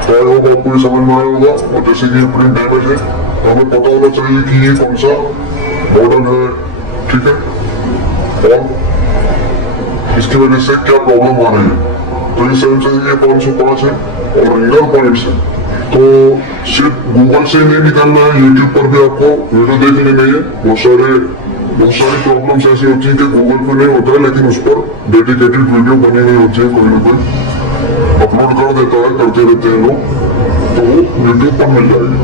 तो आई होप आपको ये समझ में आया होगा। और जैसे कि ये प्रिंट डैमेज है तो हमें पता होना चाहिए कि ये कौन सा मॉडल है, ठीक है, और इसकी वजह से क्या प्रॉब्लम आ रही है। तो ये सैमसंग ये 505 है और रिंगर पॉइंट्स है। तो सिर्फ गूगल से नहीं निकालना है, यूट्यूब पर भी आपको वीडियो देखने नहीं है। बहुत सारी प्रॉब्लम्स ऐसी होती है कि गूगल पर नहीं होता है, लेकिन उस पर डेडिकेटेड वीडियो बनी हुई होती है, कोई ना कोई अपलोड कर देता है, करते रहते हैं लोग, तो वो यूट्यूब पर मिल जाएगी।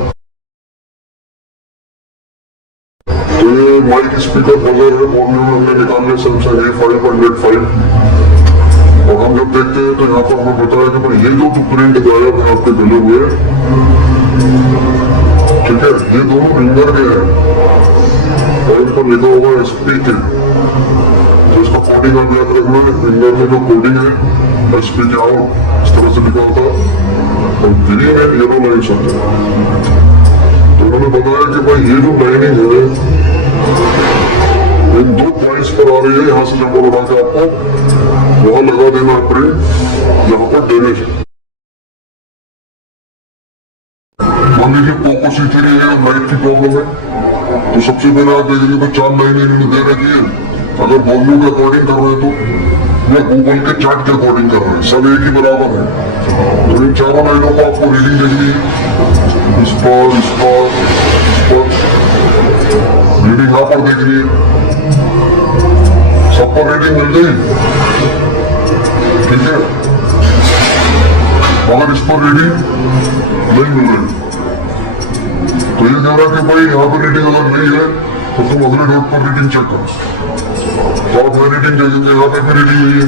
तो ये माइक स्पीकर बजर है, बोलने में हमने निकालने सैमसंग A505। और हम जब देखते हैं तो यहाँ पर हमें बताया कि भाई ये जो प्रिंट गायब है आपके गले हुए, ठीक है, ये दोनों रिंगर के हैं और इन पर लिखा होगा SP के। तो इसका कोडिंग आप याद रखना है, रिंगर में जो कोडिंग है SP के आउट इस तरह से लिखा होता है और ग्रीन एंड येलो लाइन्स होते हैं। तो उन्होंने बताया कि भाई ये जो लाइनिंग है इन 2 पॉइंट्स पर आ रही है, यहाँ से जंपर उठा के आपको वहां लगा देना प्रिंट जहां पर डैमेज है। मान लीजिए पोको C3 है, लाइट की प्रॉब्लम है, तो सबसे पहले आप देखेंगे तो 4 लाइनें इन्होंने दे रखी है। अगर वॉल्यूम के अकॉर्डिंग कर रहे हैं तो या गूगल के चार्ट के अकॉर्डिंग कर रहे हैं, सब एक ही बराबर है। तो इन 4 लाइनों को आपको रीडिंग देखनी है, इस पर रीडिंग यहाँ पर देखनी है, सब पर रीडिंग मिल गई, ठीक है। मगर इस पर रीडिंग नहीं मिल रही, तो ये कह रहा है कि भाई यहाँ पर रीडिंग अगर नहीं है तो तुम अगले डॉट पर रीडिंग चेक करो। तो आप रीडिंग देखेंगे, यहाँ पे भी रीडिंग नहीं है,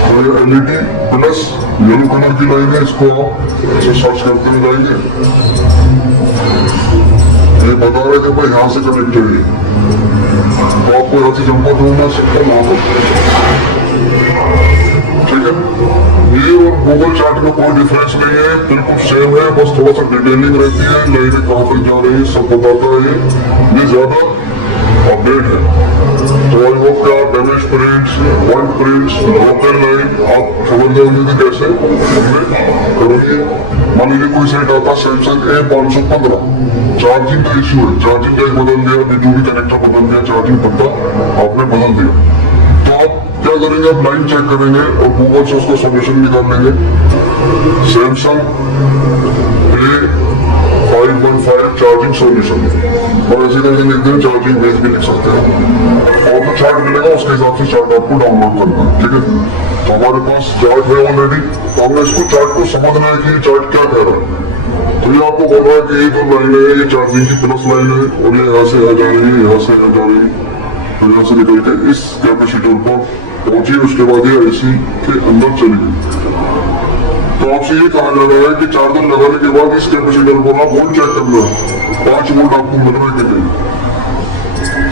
तो ये LED प्लस येलो कलर की लाइन है, इसको आप ऐसे सर्च करते हुए जाएंगे, ये बता रहे थे भाई यहाँ से कनेक्ट है, तो आपको यहाँ से जंपर ढूंढना सिंपल वहां पर, ठीक है। ये और गूगल चार्ट में कोई डिफरेंस नहीं है, बिल्कुल सेम है, बस थोड़ा सा डिटेलिंग रहती है, लाइनें कहाँ पर जा रही है सब बताता है। ये ज्यादा अपडेट है। तो आई होप कि आप damage prints, one prints, broken line आप समझ जाओगे कि कैसे हमने करोगे। मान लीजिए कोई सेट आता सैमसंग A515, चार्जिंग का इश्यू है, चार्जिंग जैक बदल दिया, B2B कनेक्टर बदल दिया, चार्जिंग पट्टा आपने बदल दिया, तो आप क्या करेंगे, आप लाइन चेक करेंगे और गूगल से उसका सोल्यूशन निकाल लेंगे। सैमसंग A515 चार्जिंग सोल्यूशन, और ऐसे करके लिख दें, चार्जिंग बेस भी लिख सकते हैं और जो चार्ट मिलेगा उसके हिसाब से चार्ट आपको डाउनलोड करना है, ठीक है। तो हमारे पास चार्ट है ऑलरेडी, तो हमने इसको चार्ट को समझना है कि चार्ट क्या कह रहा है। तो ये आपको बोल रहा है कि ये जो लाइन है ये चार्जिंग की प्लस लाइन है और ये यहाँ से आ जा रही है, यहाँ से आ जा रही है, तो यहाँ से निकल के इस कैपेसिटर पर पहुंची, उसके बाद ये एसी के अंदर चली गई। तो आपसे ये कहा जा रहा है कि चार्जर लगाने के बाद इस कैपेसिटर को ना वोल्ट चेक करना है, 5 वोल्ट आपको मिल रहा है कि नहीं।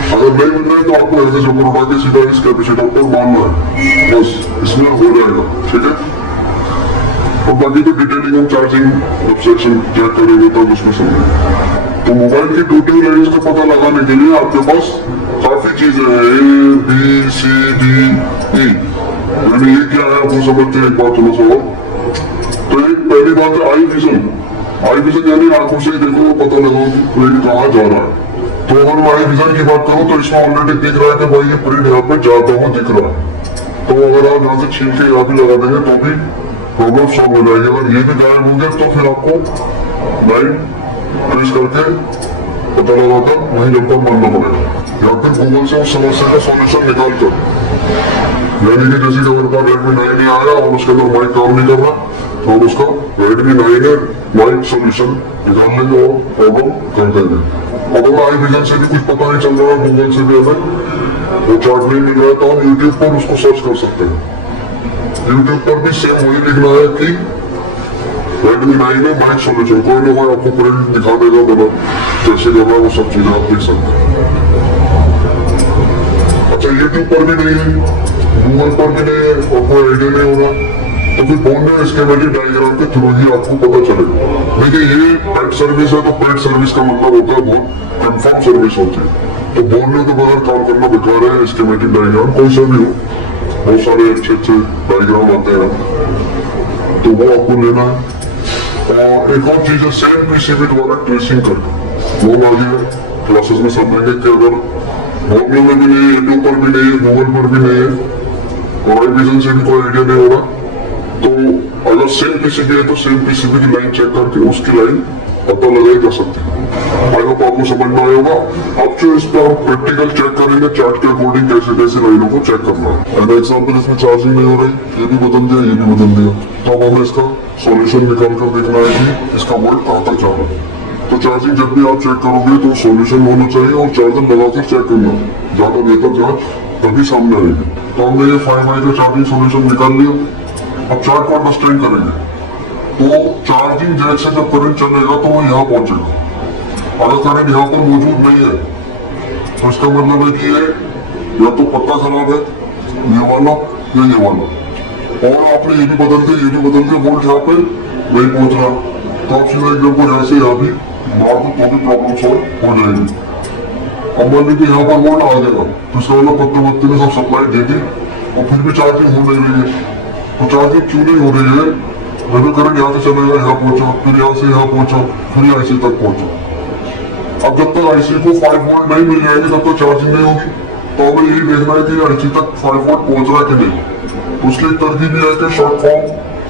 अगर नहीं मिल रहा है तो आपको ऐसे से ऊपर उठा के सीधा इस कैपेसिटर पर मारना है, बस इसमें हो जाएगा, ठीक है। और बाकी तो डिटेलिंग हम चार्जिंग सेक्शन चेक करेंगे तब उसमें समझेंगे। तो मोबाइल की टोटल लाइन्स का पता लगाने के लिए आपके पास काफी चीजें हैं, A, B, C, D, E, यानी ये क्या है आपको समझते हैं एक बार थोड़ा सा। तो एक पहली बात है आई विजन। आई विजन यानी आंखों से देखो पता लगाओ कि प्रिंट कहाँ जा रहा है। तो अगर मैं आई विजन की बात करूँ तो इसमें ऑलरेडी दिख रहा है कि भाई ये प्रिंट यहाँ पे जाता हुआ दिख रहा है। तो अगर आप यहाँ से छीन के यहाँ पे लगा देंगे तो भी प्रॉब्लम सॉल्व हो जाएगी। अगर ये भी गायब हो गया तो फिर आपको लाइन ट्रेस करके पता लगाकर वहीं जंपर मारना पड़ेगा, या फिर गूगल से उस समस्या का सॉल्यूशन निकाल कर, यानी कि जैसे कि मेरे पास Redmi 9 आया और उसके अंदर माइक काम नहीं कर रहा तो हम उसका Redmi 9 माइक सोल्यूशन निकाल लेंगे और प्रॉब्लम कर देंगे। अगर आई विजन से भी कुछ पता नहीं चल रहा है, गूगल से भी हमें वो चार्ट नहीं मिल रहा है, तो हम यूट्यूब पर उसको सर्च कर सकते हैं। यूट्यूब पर भी सेम वही लिखना है कि Redmi 9 में माइक सोल्यूशन, कोई ना कोई आपको प्रिंट दिखा देगा, मतलब कैसे करना वो सब चीजें आप देख सकते हैं। अच्छा यूट्यूब पर भी नहीं है, गूगल पर भी नहीं है और कोई आइडिया नहीं होगा, तो फिर बोर्ड स्कीमेटिक डायग्राम के थ्रू ही आपको पता चलेगा। देखिए ये पेड सर्विस है, तो पेड सर्विस का मतलब होता है बहुत कंफर्म सर्विस होती है। तो बोलने के बगैर काम करना बेकार है। स्कीमेटिक डायग्राम कोई सा भी हो, बहुत सारे अच्छे अच्छे डायग्राम आते हैं, तो वो आपको लेना है। और एक और चीज है सेम पीसीबी द्वारा ट्रेसिंग करके, वो आगे क्लासेस में समझेंगे कि अगर बोलने में भी नहीं है, यूट्यूब पर भी नहीं है, गूगल पर भी नहीं है और आई विजन से भी कोई आइडिया नहीं होगा, तो अगर सेम पीसीबी है तो सेम पीसीबी की लाइन चेक करके उसकी लाइन पता लगाई जा सकती है। आई होप आपको समझ में आया होगा। अब जो इस पर हम प्रैक्टिकल चेक करेंगे चार्ट के अकॉर्डिंग कैसे कैसे लाइनों को चेक करना है। एंड एग्जाम्पल इसमें चार्जिंग नहीं हो रही, ये भी बदल दिया, ये भी बदल दिया, तो अब हमें इसका सॉल्यूशन निकाल कर देखना है कि इसका वोल्ट कहाँ तक जा रहा है। तो चार्जिंग जब भी आप चेक करोगे तो सॉल्यूशन होना चाहिए और चार्जर लगाकर चेक करना, ज्यादा बेहतर जांच तभी सामने आएगी। तो हमने ये 5i का चार्जिंग सॉल्यूशन निकाल लिया। अब चार्ट को अंडरस्टैंड करेंगे तो चार्जिंग जैक से जब करंट चलेगा तो वो यहाँ पहुंचेगा। अगर करंट यहाँ पर मौजूद नहीं है तो इसका मतलब है कि ये या तो पत्ता खराब है, ये वाला या ये वाला, और आपने ये भी बदल दिया, ये भी बदल दिया, वोल्ट यहाँ पे नहीं पहुंच रहा, तो आप सीधा एकदम को यहाँ से यहाँ भी मार दो तो भी प्रॉब्लम सॉल्व हो जाएगी। अब मान लीजिए यहाँ पर वोल्ट आ जाएगा तो इसका वाला पत्ते ने सब सप्लाई दे दी और फिर भी चार्जिंग हो नहीं रही है। तो चार्जिंग क्यों नहीं हो रही है? जब करंट यहाँ से चलेगा, यहाँ पहुंचा, फिर यहाँ से यहाँ पहुंचा, फिर आईसी तक पहुंचा। अब जब तक आईसी को 5 वोल्ट नहीं मिल जाएगी तब तक चार्जिंग नहीं होगी। तो हमें यही देखना है कि आईसी तक 5 वोल्ट पहुंच रहा है कि नहीं। तो उसकी एक तरकीब ये है कि शॉर्ट फॉर्म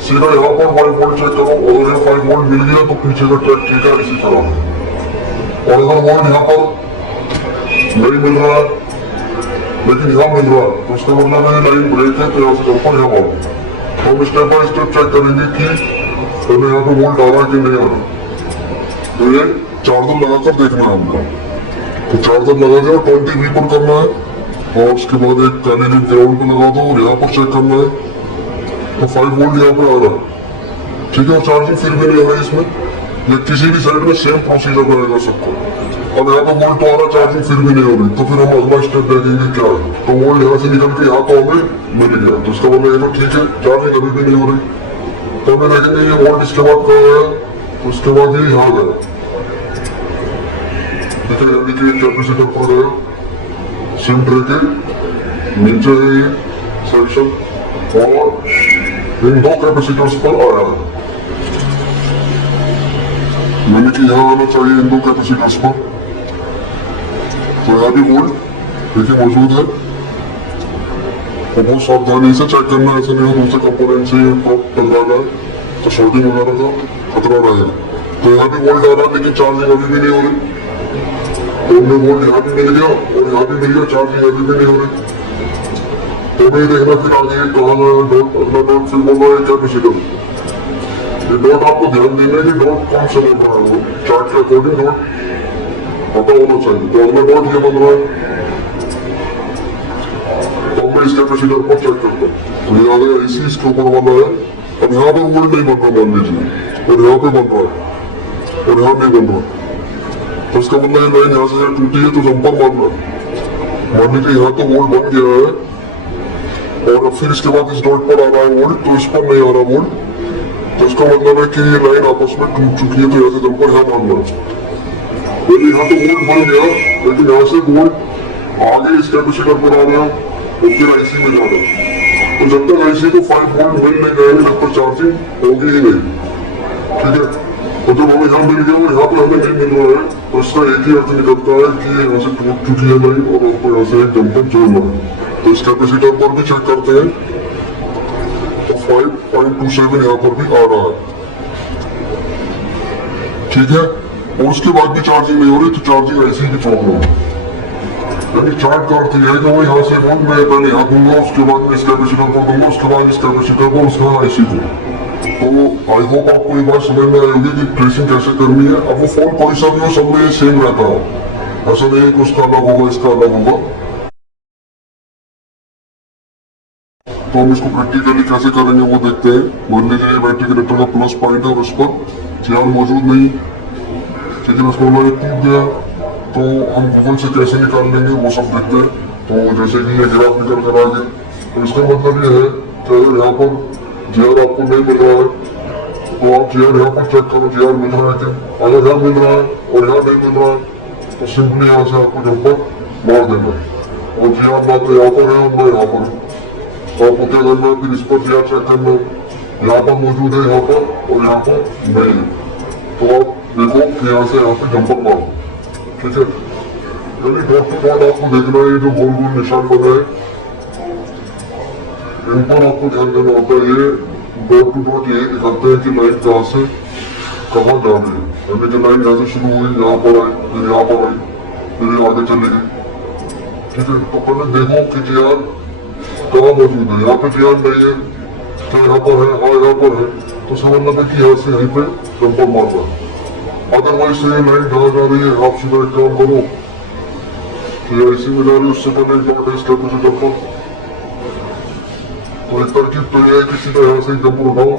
सीधा यहाँ पर 5 वोल्ट चेक करो, और अगर 5 वोल्ट मिल गया तो पीछे का ट्रैक ठीक है, आईसी खराब है। और अगर वोल्ट यहाँ पर नहीं मिल रहा है लेकिन यहाँ मिल रहा है तो उसका मतलब है लाइन ब्रेक है, तो यहाँ से जंपर यहाँ पर तो हम स्टेप बाय स्टेप चेक करेंगे कि पहले यहाँ पे वोल्ट आ रहा है कि नहीं आ रहा। तो ये चार्जर लगाकर देखना है हमको। तो चार्जर लगा के 20V पर करना है और उसके बाद एक कैलिब्रेट ग्राउंड पे लगा दो और यहाँ पर चेक करना है तो 5 वोल्ट यहाँ पे आ रहा है, ठीक है। और चार्जिंग फिर भी नहीं हो रही इसमें, ये किसी भी साइड में सेम प्रोसीजर रहेगा सबको। और यहाँ पे वोल्ट तो आ रहा, चार्जिंग फिर भी नहीं हो रही, तो फिर हम अगला स्टेप देखेंगे क्या है। तो वोल्ट यहाँ से निकल के यहाँ तो हमें मिल गया, तो इसका मतलब ये तो ठीक है, चार्जिंग अभी भी नहीं हो रही। तो हमें देखेंगे ये वोल्ट इसके बाद कहाँ गया, उसके बाद ये यहाँ गया, ठीक है, यानी कि कैपेसिटर पर गया सेंटर के नीचे ये सेक्शन और इन दो कैपेसिटर्स पर आया है। मैंने कि यहाँ आना चाहिए इन दो कैपेसिटर्स पर, तो यहाँ भी वोल्ट देखिए मौजूद है। तो बहुत सावधानी से चेक करना, ऐसा नहीं हो दूसरे कंपोनेंट से टकरा जाए तो शॉर्टिंग वगैरह का खतरा रहेगा। तो यहाँ भी वोल्ट आ रहा है लेकिन चार्जिंग अभी भी नहीं हो रही। तो हमें वोल्ट यहाँ भी मिल गया और यहाँ भी मिल गया, चार्जिंग अभी भी नहीं हो रही। तो नहीं देखना फिर आगे कहाँ गया डॉट, अगला डॉट फिर बोल रहा है कैपेसिटर। ये डॉट आपको ध्यान देना है कि डॉट कौन सा बोल रहा है, चार्ट के अकॉर्डिंग डॉट पता होना चाहिए। तो अगला डॉट ये बन रहा है, तो मैं इस कैपेसिटर पर चेक करता हूँ। तो यहाँ गया इसी इसके ऊपर बना है। अब यहाँ पर वोल्ट नहीं बन रहा मान लीजिए, और यहाँ पे बन रहा है और यहाँ नहीं बन रहा, तो इसका मतलब ये लाइन यहाँ से यहाँ टूटी है तो जंपर मारना है। मान लीजिए यहाँ तो वोल्ट बन गया है और अब फिर इसके बाद इस डॉट पर आ रहा है वोल्ट, तो इस पर नहीं आ रहा वोल्ट, तो इसका मतलब है कि ये लाइन आपस में टूट चुकी है। तो यहाँ से जंपर यहाँ मारना है। यदि यहाँ तो वोल्ट बन गया लेकिन यहाँ से वोल्ट आगे इस कैपेसिटर पर आ गया और फिर आईसी में जा रहा है। तो जब तक आईसी को 5 वोल्ट मिल नहीं जाएंगे तब तक चार्जिंग होगी ही नहीं, ठीक है। तो जब हमें यहाँ मिल गया और यहाँ पे हमें नहीं मिल रहा है तो इसका एक ही अर्थ निकलता है कि यहाँ से टूट चुकी है लाइन और आपको यहाँ से एक जंपर जोड़ना है। तो इस कैपेसिटर पर भी चेक करते हैं तो 5.27 यहाँ पर भी आ रहा है, ठीक है। और उसके बाद भी चार्जिंग नहीं हो रही, तो चार्जिंग आईसी की प्रॉब्लम है। यानी चार्ट का अर्थ यह है कि वो यहाँ से वोल्ट मैं पहले यहाँ दूंगा, उसके बाद मैं इस कैपेसिटर को दूंगा, उसके बाद इस कैपेसिटर को, उसके बाद आईसी को। तो आई होप आपको ये बात समझ में आई होगी कि ट्रेसिंग कैसे करनी है। अब वो फोन कोई सा भी हो, सब में सेम रहता है, ऐसा नहीं है कि उसका अलग होगा इसका अलग होगा। तो हम इसको प्रैक्टिकली कैसे करेंगे वो देखते हैं। मान लीजिए ये बैटरी कनेक्टर का प्लस पॉइंट है और उस पर चार्ज मौजूद नहीं, ठीक है। उसको हमारे टूट गया तो हम गूगल से कैसे निकाल लेंगे वो सब देखते हैं। तो जैसे कि ये ग्राफ निकल कर आ गया, तो इसका मतलब ये है कि अगर यहाँ पर जीआर आपको नहीं मिल रहा है तो आप जीआर यहाँ पर चेक करो, जीआर मिल रहा है क्या। अगर यहाँ मिल रहा है और यहाँ नहीं मिल रहा है तो सिंपली यहाँ से आपको जंपर मार देना, और जीआर ना तो यहाँ पर है और ना यहाँ पर है। तो आपको क्या करना है, फिर इस पर जीआर चेक करना है, यहाँ पर मौजूद है यहाँ पर और यहाँ पर नहीं है, तो आप देखो कि यहाँ से यहाँ पे जंपर मारो, ठीक है। यानी डॉट टू डॉट आपको देखना है, जो गोल गोल निशान बना है इन पर आपको ध्यान देना होता है। ये डॉट टू डॉट ये दिखाते हैं कि लाइन कहाँ से कहाँ जा रही है। यानी कि लाइन यहाँ से शुरू हुई, यहाँ पर आई, फिर यहाँ पर आई, फिर ये आगे चली गई, ठीक है। तो पहले देखो कि जीआर कहाँ मौजूद है। यहाँ पे जीआर नहीं है तो यहाँ पर है, हाँ यहाँ पर है, तो समझना है कि यहाँ से यहीं पे जंपर मारना है। अदरवाइज से लाइन जहाँ जा रही है आप सीधा एक काम करो कि ऐसी में जा रही है उससे पहले एक डॉट है इस कैपेसिटर पर, तो एक तरकीब तो यह है कि सीधा यहाँ से जंपर उठाओ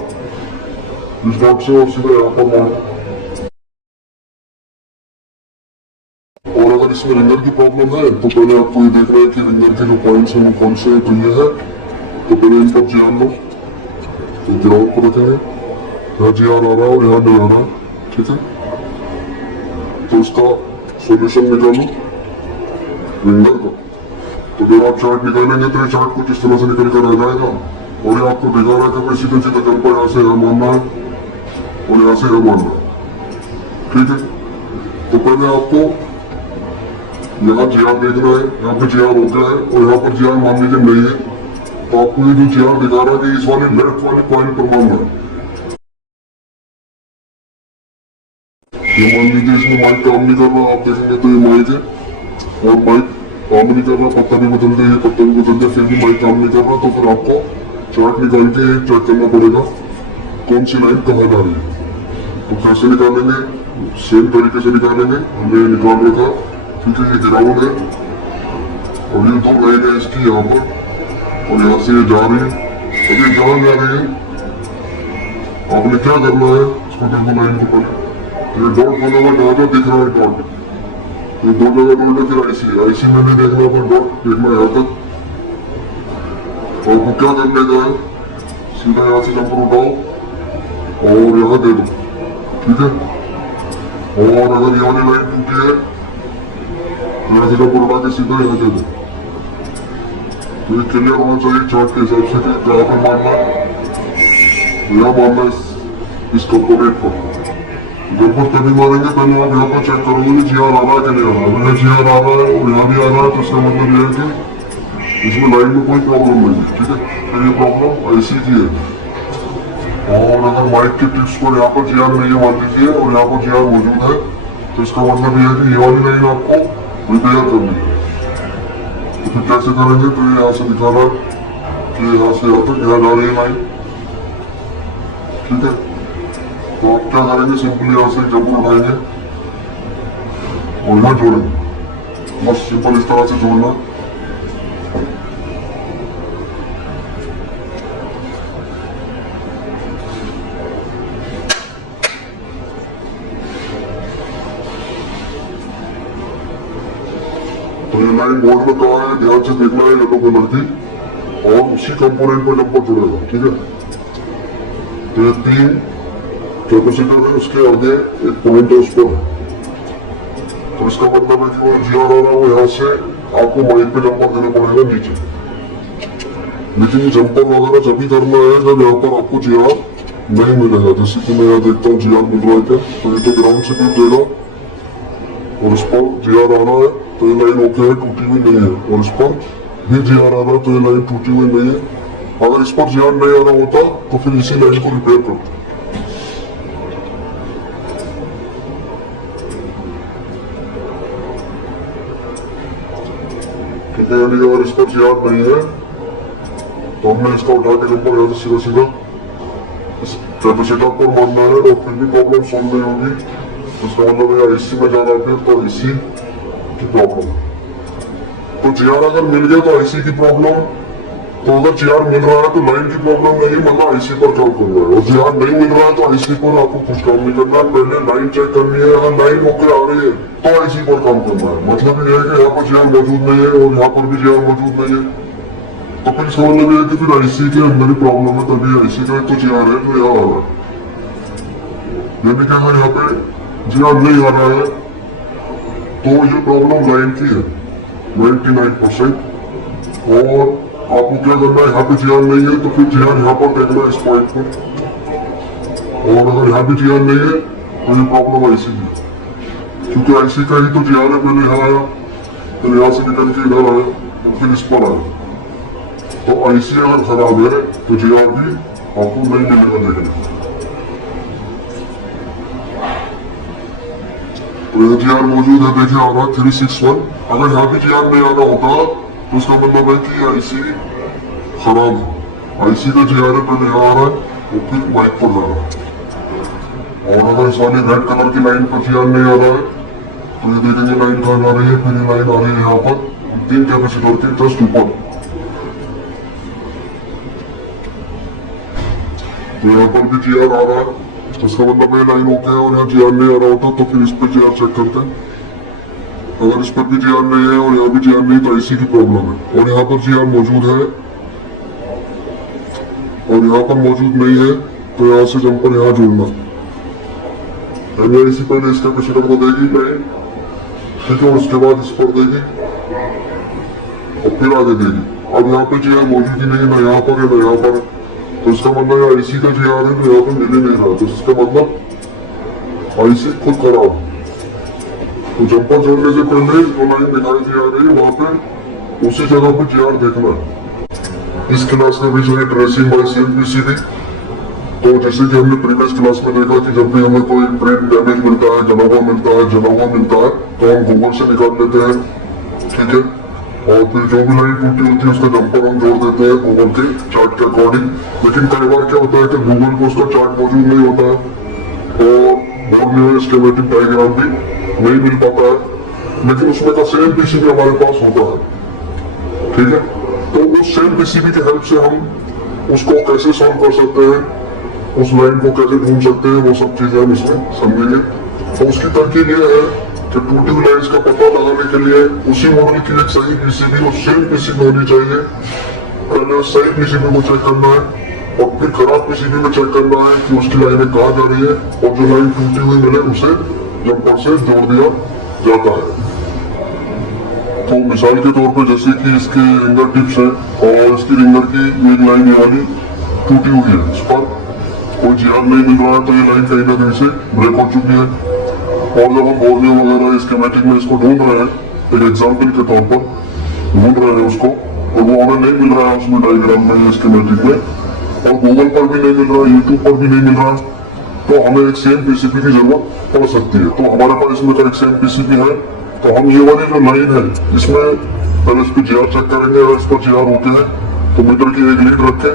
इस डॉट से और सीधा यहाँ पर मारो। और अगर इसमें रिंगर की प्रॉब्लम है तो पहले आपको ये देखना है कि रिंगर के जो पॉइंट्स हैं वो कौन से हैं। तो ये है, तो पहले इन पर जीआर लो, तो ग्राउंड पर रखेंगे, यहाँ जीआर आ रहा है और यहाँ नहीं आ रहा है, ठीक है। तो इसका सॉल्यूशन निकालो रिंगर का। तो जब आप चार्ट निकालेंगे तो ये चार्ट कुछ इस तरह से निकल कर आ जाएगा, और ये आपको दिखा रहा है कि भाई सीधे सीधे जंपर यहाँ से यहाँ मारना है और यहाँ से यहाँ मारना है, ठीक है। तो पहले आपको यहाँ जीआर देखना है, यहाँ पे जीआर होता है और यहाँ पर जीआर मान लीजिए नहीं है, तो आपको ये जो जीआर दिखा रहा है कि इस वाले लेफ्ट वाले पॉइंट पर मारना है। ये मान लीजिए इसमें माइक काम नहीं कर रहा, आप देखेंगे तो ये माइक है और माइक काम नहीं कर रहा, पत्ता भी बदल दे, ये पत्ता भी बदल दे, फिर भी माइक काम नहीं कर रहा, तो फिर आपको चार्ट निकाल के चेक करना पड़ेगा कौन सी लाइन कहाँ जा रही है। तो कैसे निकालेंगे, सेम तरीके से निकालेंगे, हमने निकाल रखा, ठीक है। ये ग्राउंड है और ये दो लाइन है इसकी यहाँ पर, और यहाँ से ये जा रही है। अब ये जहाँ जा रही है आपने क्या करना है, इसको देखो लाइन को पहले, ये डॉट बना हुआ जहाँ दिख रहा है डॉट, ये दो जगह डॉट है, फिर आईसी में नहीं देखना, पर डॉट देखना यहाँ तक। आपको क्या करने का है, सीधा यहाँ से जंपर उठाओ और यहाँ दे दो, ठीक है। और अगर ये वाली लाइन टूटी है यहाँ से जंपर उठा के सीधा यहाँ दे दो, तो ये क्लियर होना चाहिए चार्ट के हिसाब से कि कहाँ पर मारना है, यहाँ मारना है इस कंपोनेंट पर। जब पर तभी मारेंगे पहले आप यहाँ पर चेक करोगे कि GR आ रहा है कि नहीं आ रहा है। अगर GR आ रहा है और यहाँ भी आ रहा है तो इसका मतलब ये है कि इसमें लाइन में कोई प्रॉब्लम नहीं है, ठीक है। फिर ये प्रॉब्लम IC की है। और अगर माइक के टिप्स पर यहाँ पर GR नहीं है मान लीजिए और यहाँ पर GR मौजूद है तो इसका मतलब ये है कि ये वाली लाइन आपको रिपेयर करनी है। तो फिर कैसे करेंगे, तो ये यहाँ से दिखा रहा है कि यहाँ से यहाँ तक यहाँ जा रही है लाइन, ठीक है। तो आप क्या करेंगे, सिंपली यहाँ से जंपर उठाएंगे और यहाँ जोड़ेंगे, बस सिंपल इस तरह से जोड़ना। तो ये लाइन बोर्ड में कहाँ है, ध्यान से देखना है, येलो कलर की, और उसी कंपोनेंट पर जंपर जुड़ेगा, ठीक है। तो ये 3 कैपेसिटर है, उसके आगे एक पॉइंट है उस पर, तो इसका मतलब है कि वो GR आ रहा है वो यहाँ से आपको माइक पे जंपर देना पड़ेगा नीचे। लेकिन ये जंपर वगैरह जब भी करना है जब यहाँ पर आपको GR नहीं मिलेगा। जैसे कि मैं यहाँ देखता हूँ GR मिल रहा है क्या, तो ये तो ग्राउंड से भी देगा और इस पर GR आ रहा है तो ये लाइन ओके है, टूटी हुई नहीं है। और इस पर भी GR आ रहा है तो ये लाइन टूटी हुई नहीं है। अगर इस पर GR नहीं आ रहा होता तो फिर इसी लाइन को रिपेयर करते। ठीक है, यानी अगर इस पर GR नहीं है तो हमने इसका उठा के जंपर यहाँ से सीधा सीधा इस कैपेसिटर पर मारना है और फिर भी प्रॉब्लम सॉल्व नहीं होगी। इसका मतलब है IC में जाना फिर तो IC की प्रॉब्लम। तो GR अगर मिल गया तो IC की प्रॉब्लम, तो अगर GR मिल रहा है तो लाइन की प्रॉब्लम नहीं है, मतलब IC पर काम करना है। और GR नहीं मिल रहा है तो IC पर आपको कुछ काम नहीं करना है, पहले लाइन चेक करनी है। अगर लाइन ओके आ रही है तो IC पर काम करना है। मतलब ये है कि यहाँ पर GR मौजूद नहीं है और यहाँ पर भी GR मौजूद नहीं है, तो फिर समझ में है कि फिर IC के अंदर ही प्रॉब्लम है, तभी IC का तो GR है तो यहाँ आ रहा है। यानी कि अगर यहाँ पे GR नहीं आ रहा है तो ये प्रॉब्लम लाइन की है 99%। और आपको क्या करना है, यहाँ पे GR नहीं है तो फिर GR यहाँ पर देखना है इस पॉइंट पर। और अगर यहाँ भी GR नहीं है तो ये प्रॉब्लम IC की, क्योंकि IC का ही तो GR है, पहले यहाँ आया फिर यहाँ से निकल के इधर आया और फिर इस पर आया। तो IC अगर खराब है तो GR भी आपको नहीं मिलेगा देखने। तो ये GR मौजूद है, देखिए आ रहा 361। अगर यहाँ भी GR नहीं आ रहा होता तो उसका मतलब है कि IC खराब है। IC का GR है पहले यहाँ आ रहा है और फिर माइक पर जा रहा है। और अगर इस वाली रेड कलर की लाइन पर GR नहीं आ रहा है तो ये देखेंगे लाइन कहाँ जा रही है, फिर ये लाइन आ रही है यहाँ पर 3 कैपेसिटर के जस्ट ऊपर। तो यहाँ पर भी GR आ रहा है, इसका मतलब ये लाइन ओके है। और यहाँ GR नहीं आ रहा होता तो फिर इस पर GR चेक करते हैं। अगर इस पर भी GR नहीं है और यहाँ भी GR नहीं तो IC की प्रॉब्लम है। और यहाँ पर GR मौजूद है और यहाँ पर मौजूद नहीं है तो यहाँ से जंपर यहाँ जोड़ना। IC पहले इस कैपेसिटर को देगी लाइन, ठीक है, और उसके बाद इस पर देगी और फिर आगे देगी। अब यहाँ पे GR मौजूद ही नहीं है, ना यहाँ पर है ना यहाँ पर, तो इसका मतलब IC का GR है तो यहाँ पे मिल ही नहीं रहा, तो इसका मतलब IC खुद खराब। तो जंपर जोड़ने से पहले जो लाइन दिखाई दी आ रही है वहां पे उसी जगह पे GR देखना है। इस क्लास का विषय है ट्रेसिंग बाय सेम PCB। तो जैसे कि हमने प्रीवियस क्लास में देखा कि जब भी हमें कोई प्रिंट डैमेज मिलता है, जला हुआ मिलता है तो हम गूगल से निकाल लेते हैं, ठीक है। और फिर जो भी लाइन टूटी होती है उसका जंपर हम जोड़ देते हैं गूगल के चार्ट के अकॉर्डिंग। लेकिन कई बार क्या होता है कि गूगल को उसका चार्ट मौजूद नहीं होता है और बोर्ड में स्कीमेटिक डायग्राम भी नहीं मिल पाता है, लेकिन उसमें का सेम PCB हमारे पास होता है, ठीक है। तो उस सेम PCB की हेल्प से हम उसको कैसे सॉल्व कर सकते हैं, उस लाइन को कैसे ढूंढ सकते हैं, वो सब चीजें हम इसमें समझेंगे। तो उसकी तरकीब यह है कि टूटी हुई लाइन्स का पता लगाने के लिए उसी मॉडल की एक सही PCB और सेम PCB होनी चाहिए। पहले उस सही PCB को चेक करना है और फिर खराब PCB में चेक करना है कि उसकी लाइनें कहाँ जा रही है, और जो लाइन टूटी हुई मिले उसे जंपर से जोड़ दिया जाता है। तो मिसाल के तौर पर जैसे कि इसके रिंगर टिप्स है और इसकी रिंगर की एक लाइन ये वाली टूटी हुई है, इस पर कोई जिहाद नहीं मिल रहा है, तो ये लाइन कहीं ना कहीं से ब्रेक हो चुकी है। और जब हम बोर्नियो वगैरह स्कीमेटिक में इसको ढूंढ रहे हैं, एक एग्जाम्पल के तौर पर ढूंढ रहे हैं उसको, और वो हमें नहीं मिल रहा है उसमें डायग्राम में, स्कीमेटिक में, और गूगल पर भी नहीं मिल रहा है, यूट्यूब पर भी नहीं मिल रहा है, तो हमें एक सेम पीसीबी की जरूरत पड़ सकती है। तो हमारे पास इसमें का एक सेम पीसीबी है, तो हम ये वाली जो लाइन है इसमें पहले इस पर जीआर चेक करेंगे। अगर इस पर जीआर होते हैं तो मीटर की एक लीड रख के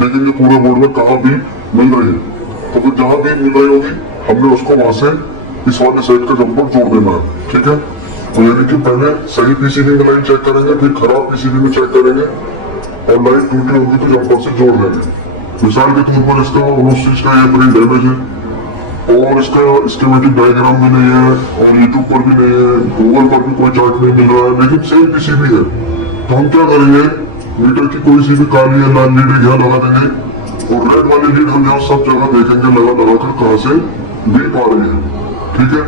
देखेंगे पूरे बोर्ड में कहाँ भी मिल रही है, तो फिर जहाँ भी मिल रही होगी हमने उसको वहां से इस वाले साइड का जम्पर जोड़ देना है, ठीक है। तो यानी कि पहले सही पीसीबी में लाइन चेक करेंगे, फिर खराब पीसीबी में चेक करेंगे, और लाइन टूटी होगी तो जम्पर से जोड़ देंगे। मिसाल के तौर पर इसका उस चीज का ये प्रिंट डैमेज है और इसका स्कीमेटिक डायग्राम भी नहीं है, और यूट्यूब पर भी नहीं है, गूगल पर भी कोई चार्ट नहीं मिल रहा है, लेकिन सेम पीसीबी है। तो हम क्या करेंगे, मीटर की कोई सी भी काली या लाल लीड यहाँ लगा देंगे, और रेड वाली लीड हम यहाँ सब जगह देखेंगे लगा कर कहाँ से बीप आ रही है, ठीक है।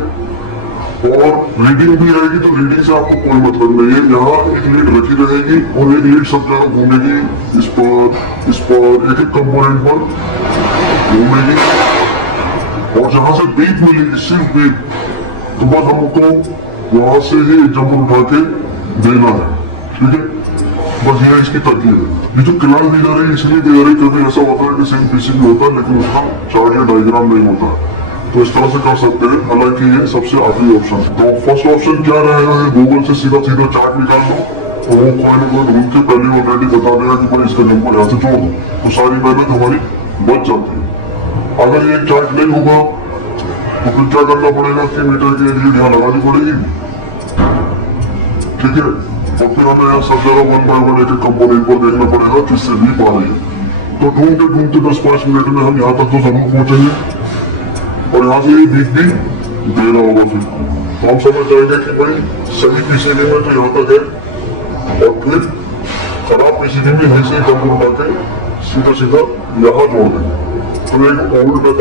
और रीडिंग भी रहेगी, तो रीडिंग से आपको कोई मतलब नहीं है, यहाँ एक लीड रखी रहेगी और एक लीड सब जगह घूमेगी, इस पर एक एक कंपोनेंट पर घूमेगी, और जहां से बीप मिलेगी, सिर्फ बीप, तो बस हमको वहां से ही एक जंपर उठा के देना है, ठीक है। बस ये इसकी तरकीब है। ये जो क्लास दी जा रही है इसलिए दी जा रही है क्योंकि ऐसा होता है कि सेम पीसीबी होता है लेकिन उसका चार्ट या डायग्राम नहीं होता है, तो इस तरह से कर सकते हैं। हालांकि ये सबसे आखिरी ऑप्शन है। तो फर्स्ट ऑप्शन क्या रहेगा, गूगल से सीधा चार्ट निकाल लो, तो वो कोई ना कोई ढूंढ के पहले ऑलरेडी बता देगा कि भाई इसका जंपर यहाँ से जोड़ दो, तो सारी मेहनत हमारी बच जाती है। अगर ये चार्ट नहीं होगा तो फिर क्या करना पड़ेगा कि मीटर की लीड यहाँ लगानी पड़ेगी, ठीक है, और फिर हमें यहाँ सब जगह 1 बाय 1 एक कंपोनेंट पर देखना पड़ेगा किससे भी पा रही है। तो ढूंढते 10-5 मिनट में हम यहाँ तक तो जरूर पहुंचेंगे, और यहाँ से ये बीप भी दे रहा होगा, फिर तो हम समझ जाएंगे कि भाई सही पीसीबी में तो यहाँ तक है, और फिर खराब पीसीबी में यहीं से जंपर उठा के सीधा यहाँ जोड़ देंगे। तो एक ओल्ड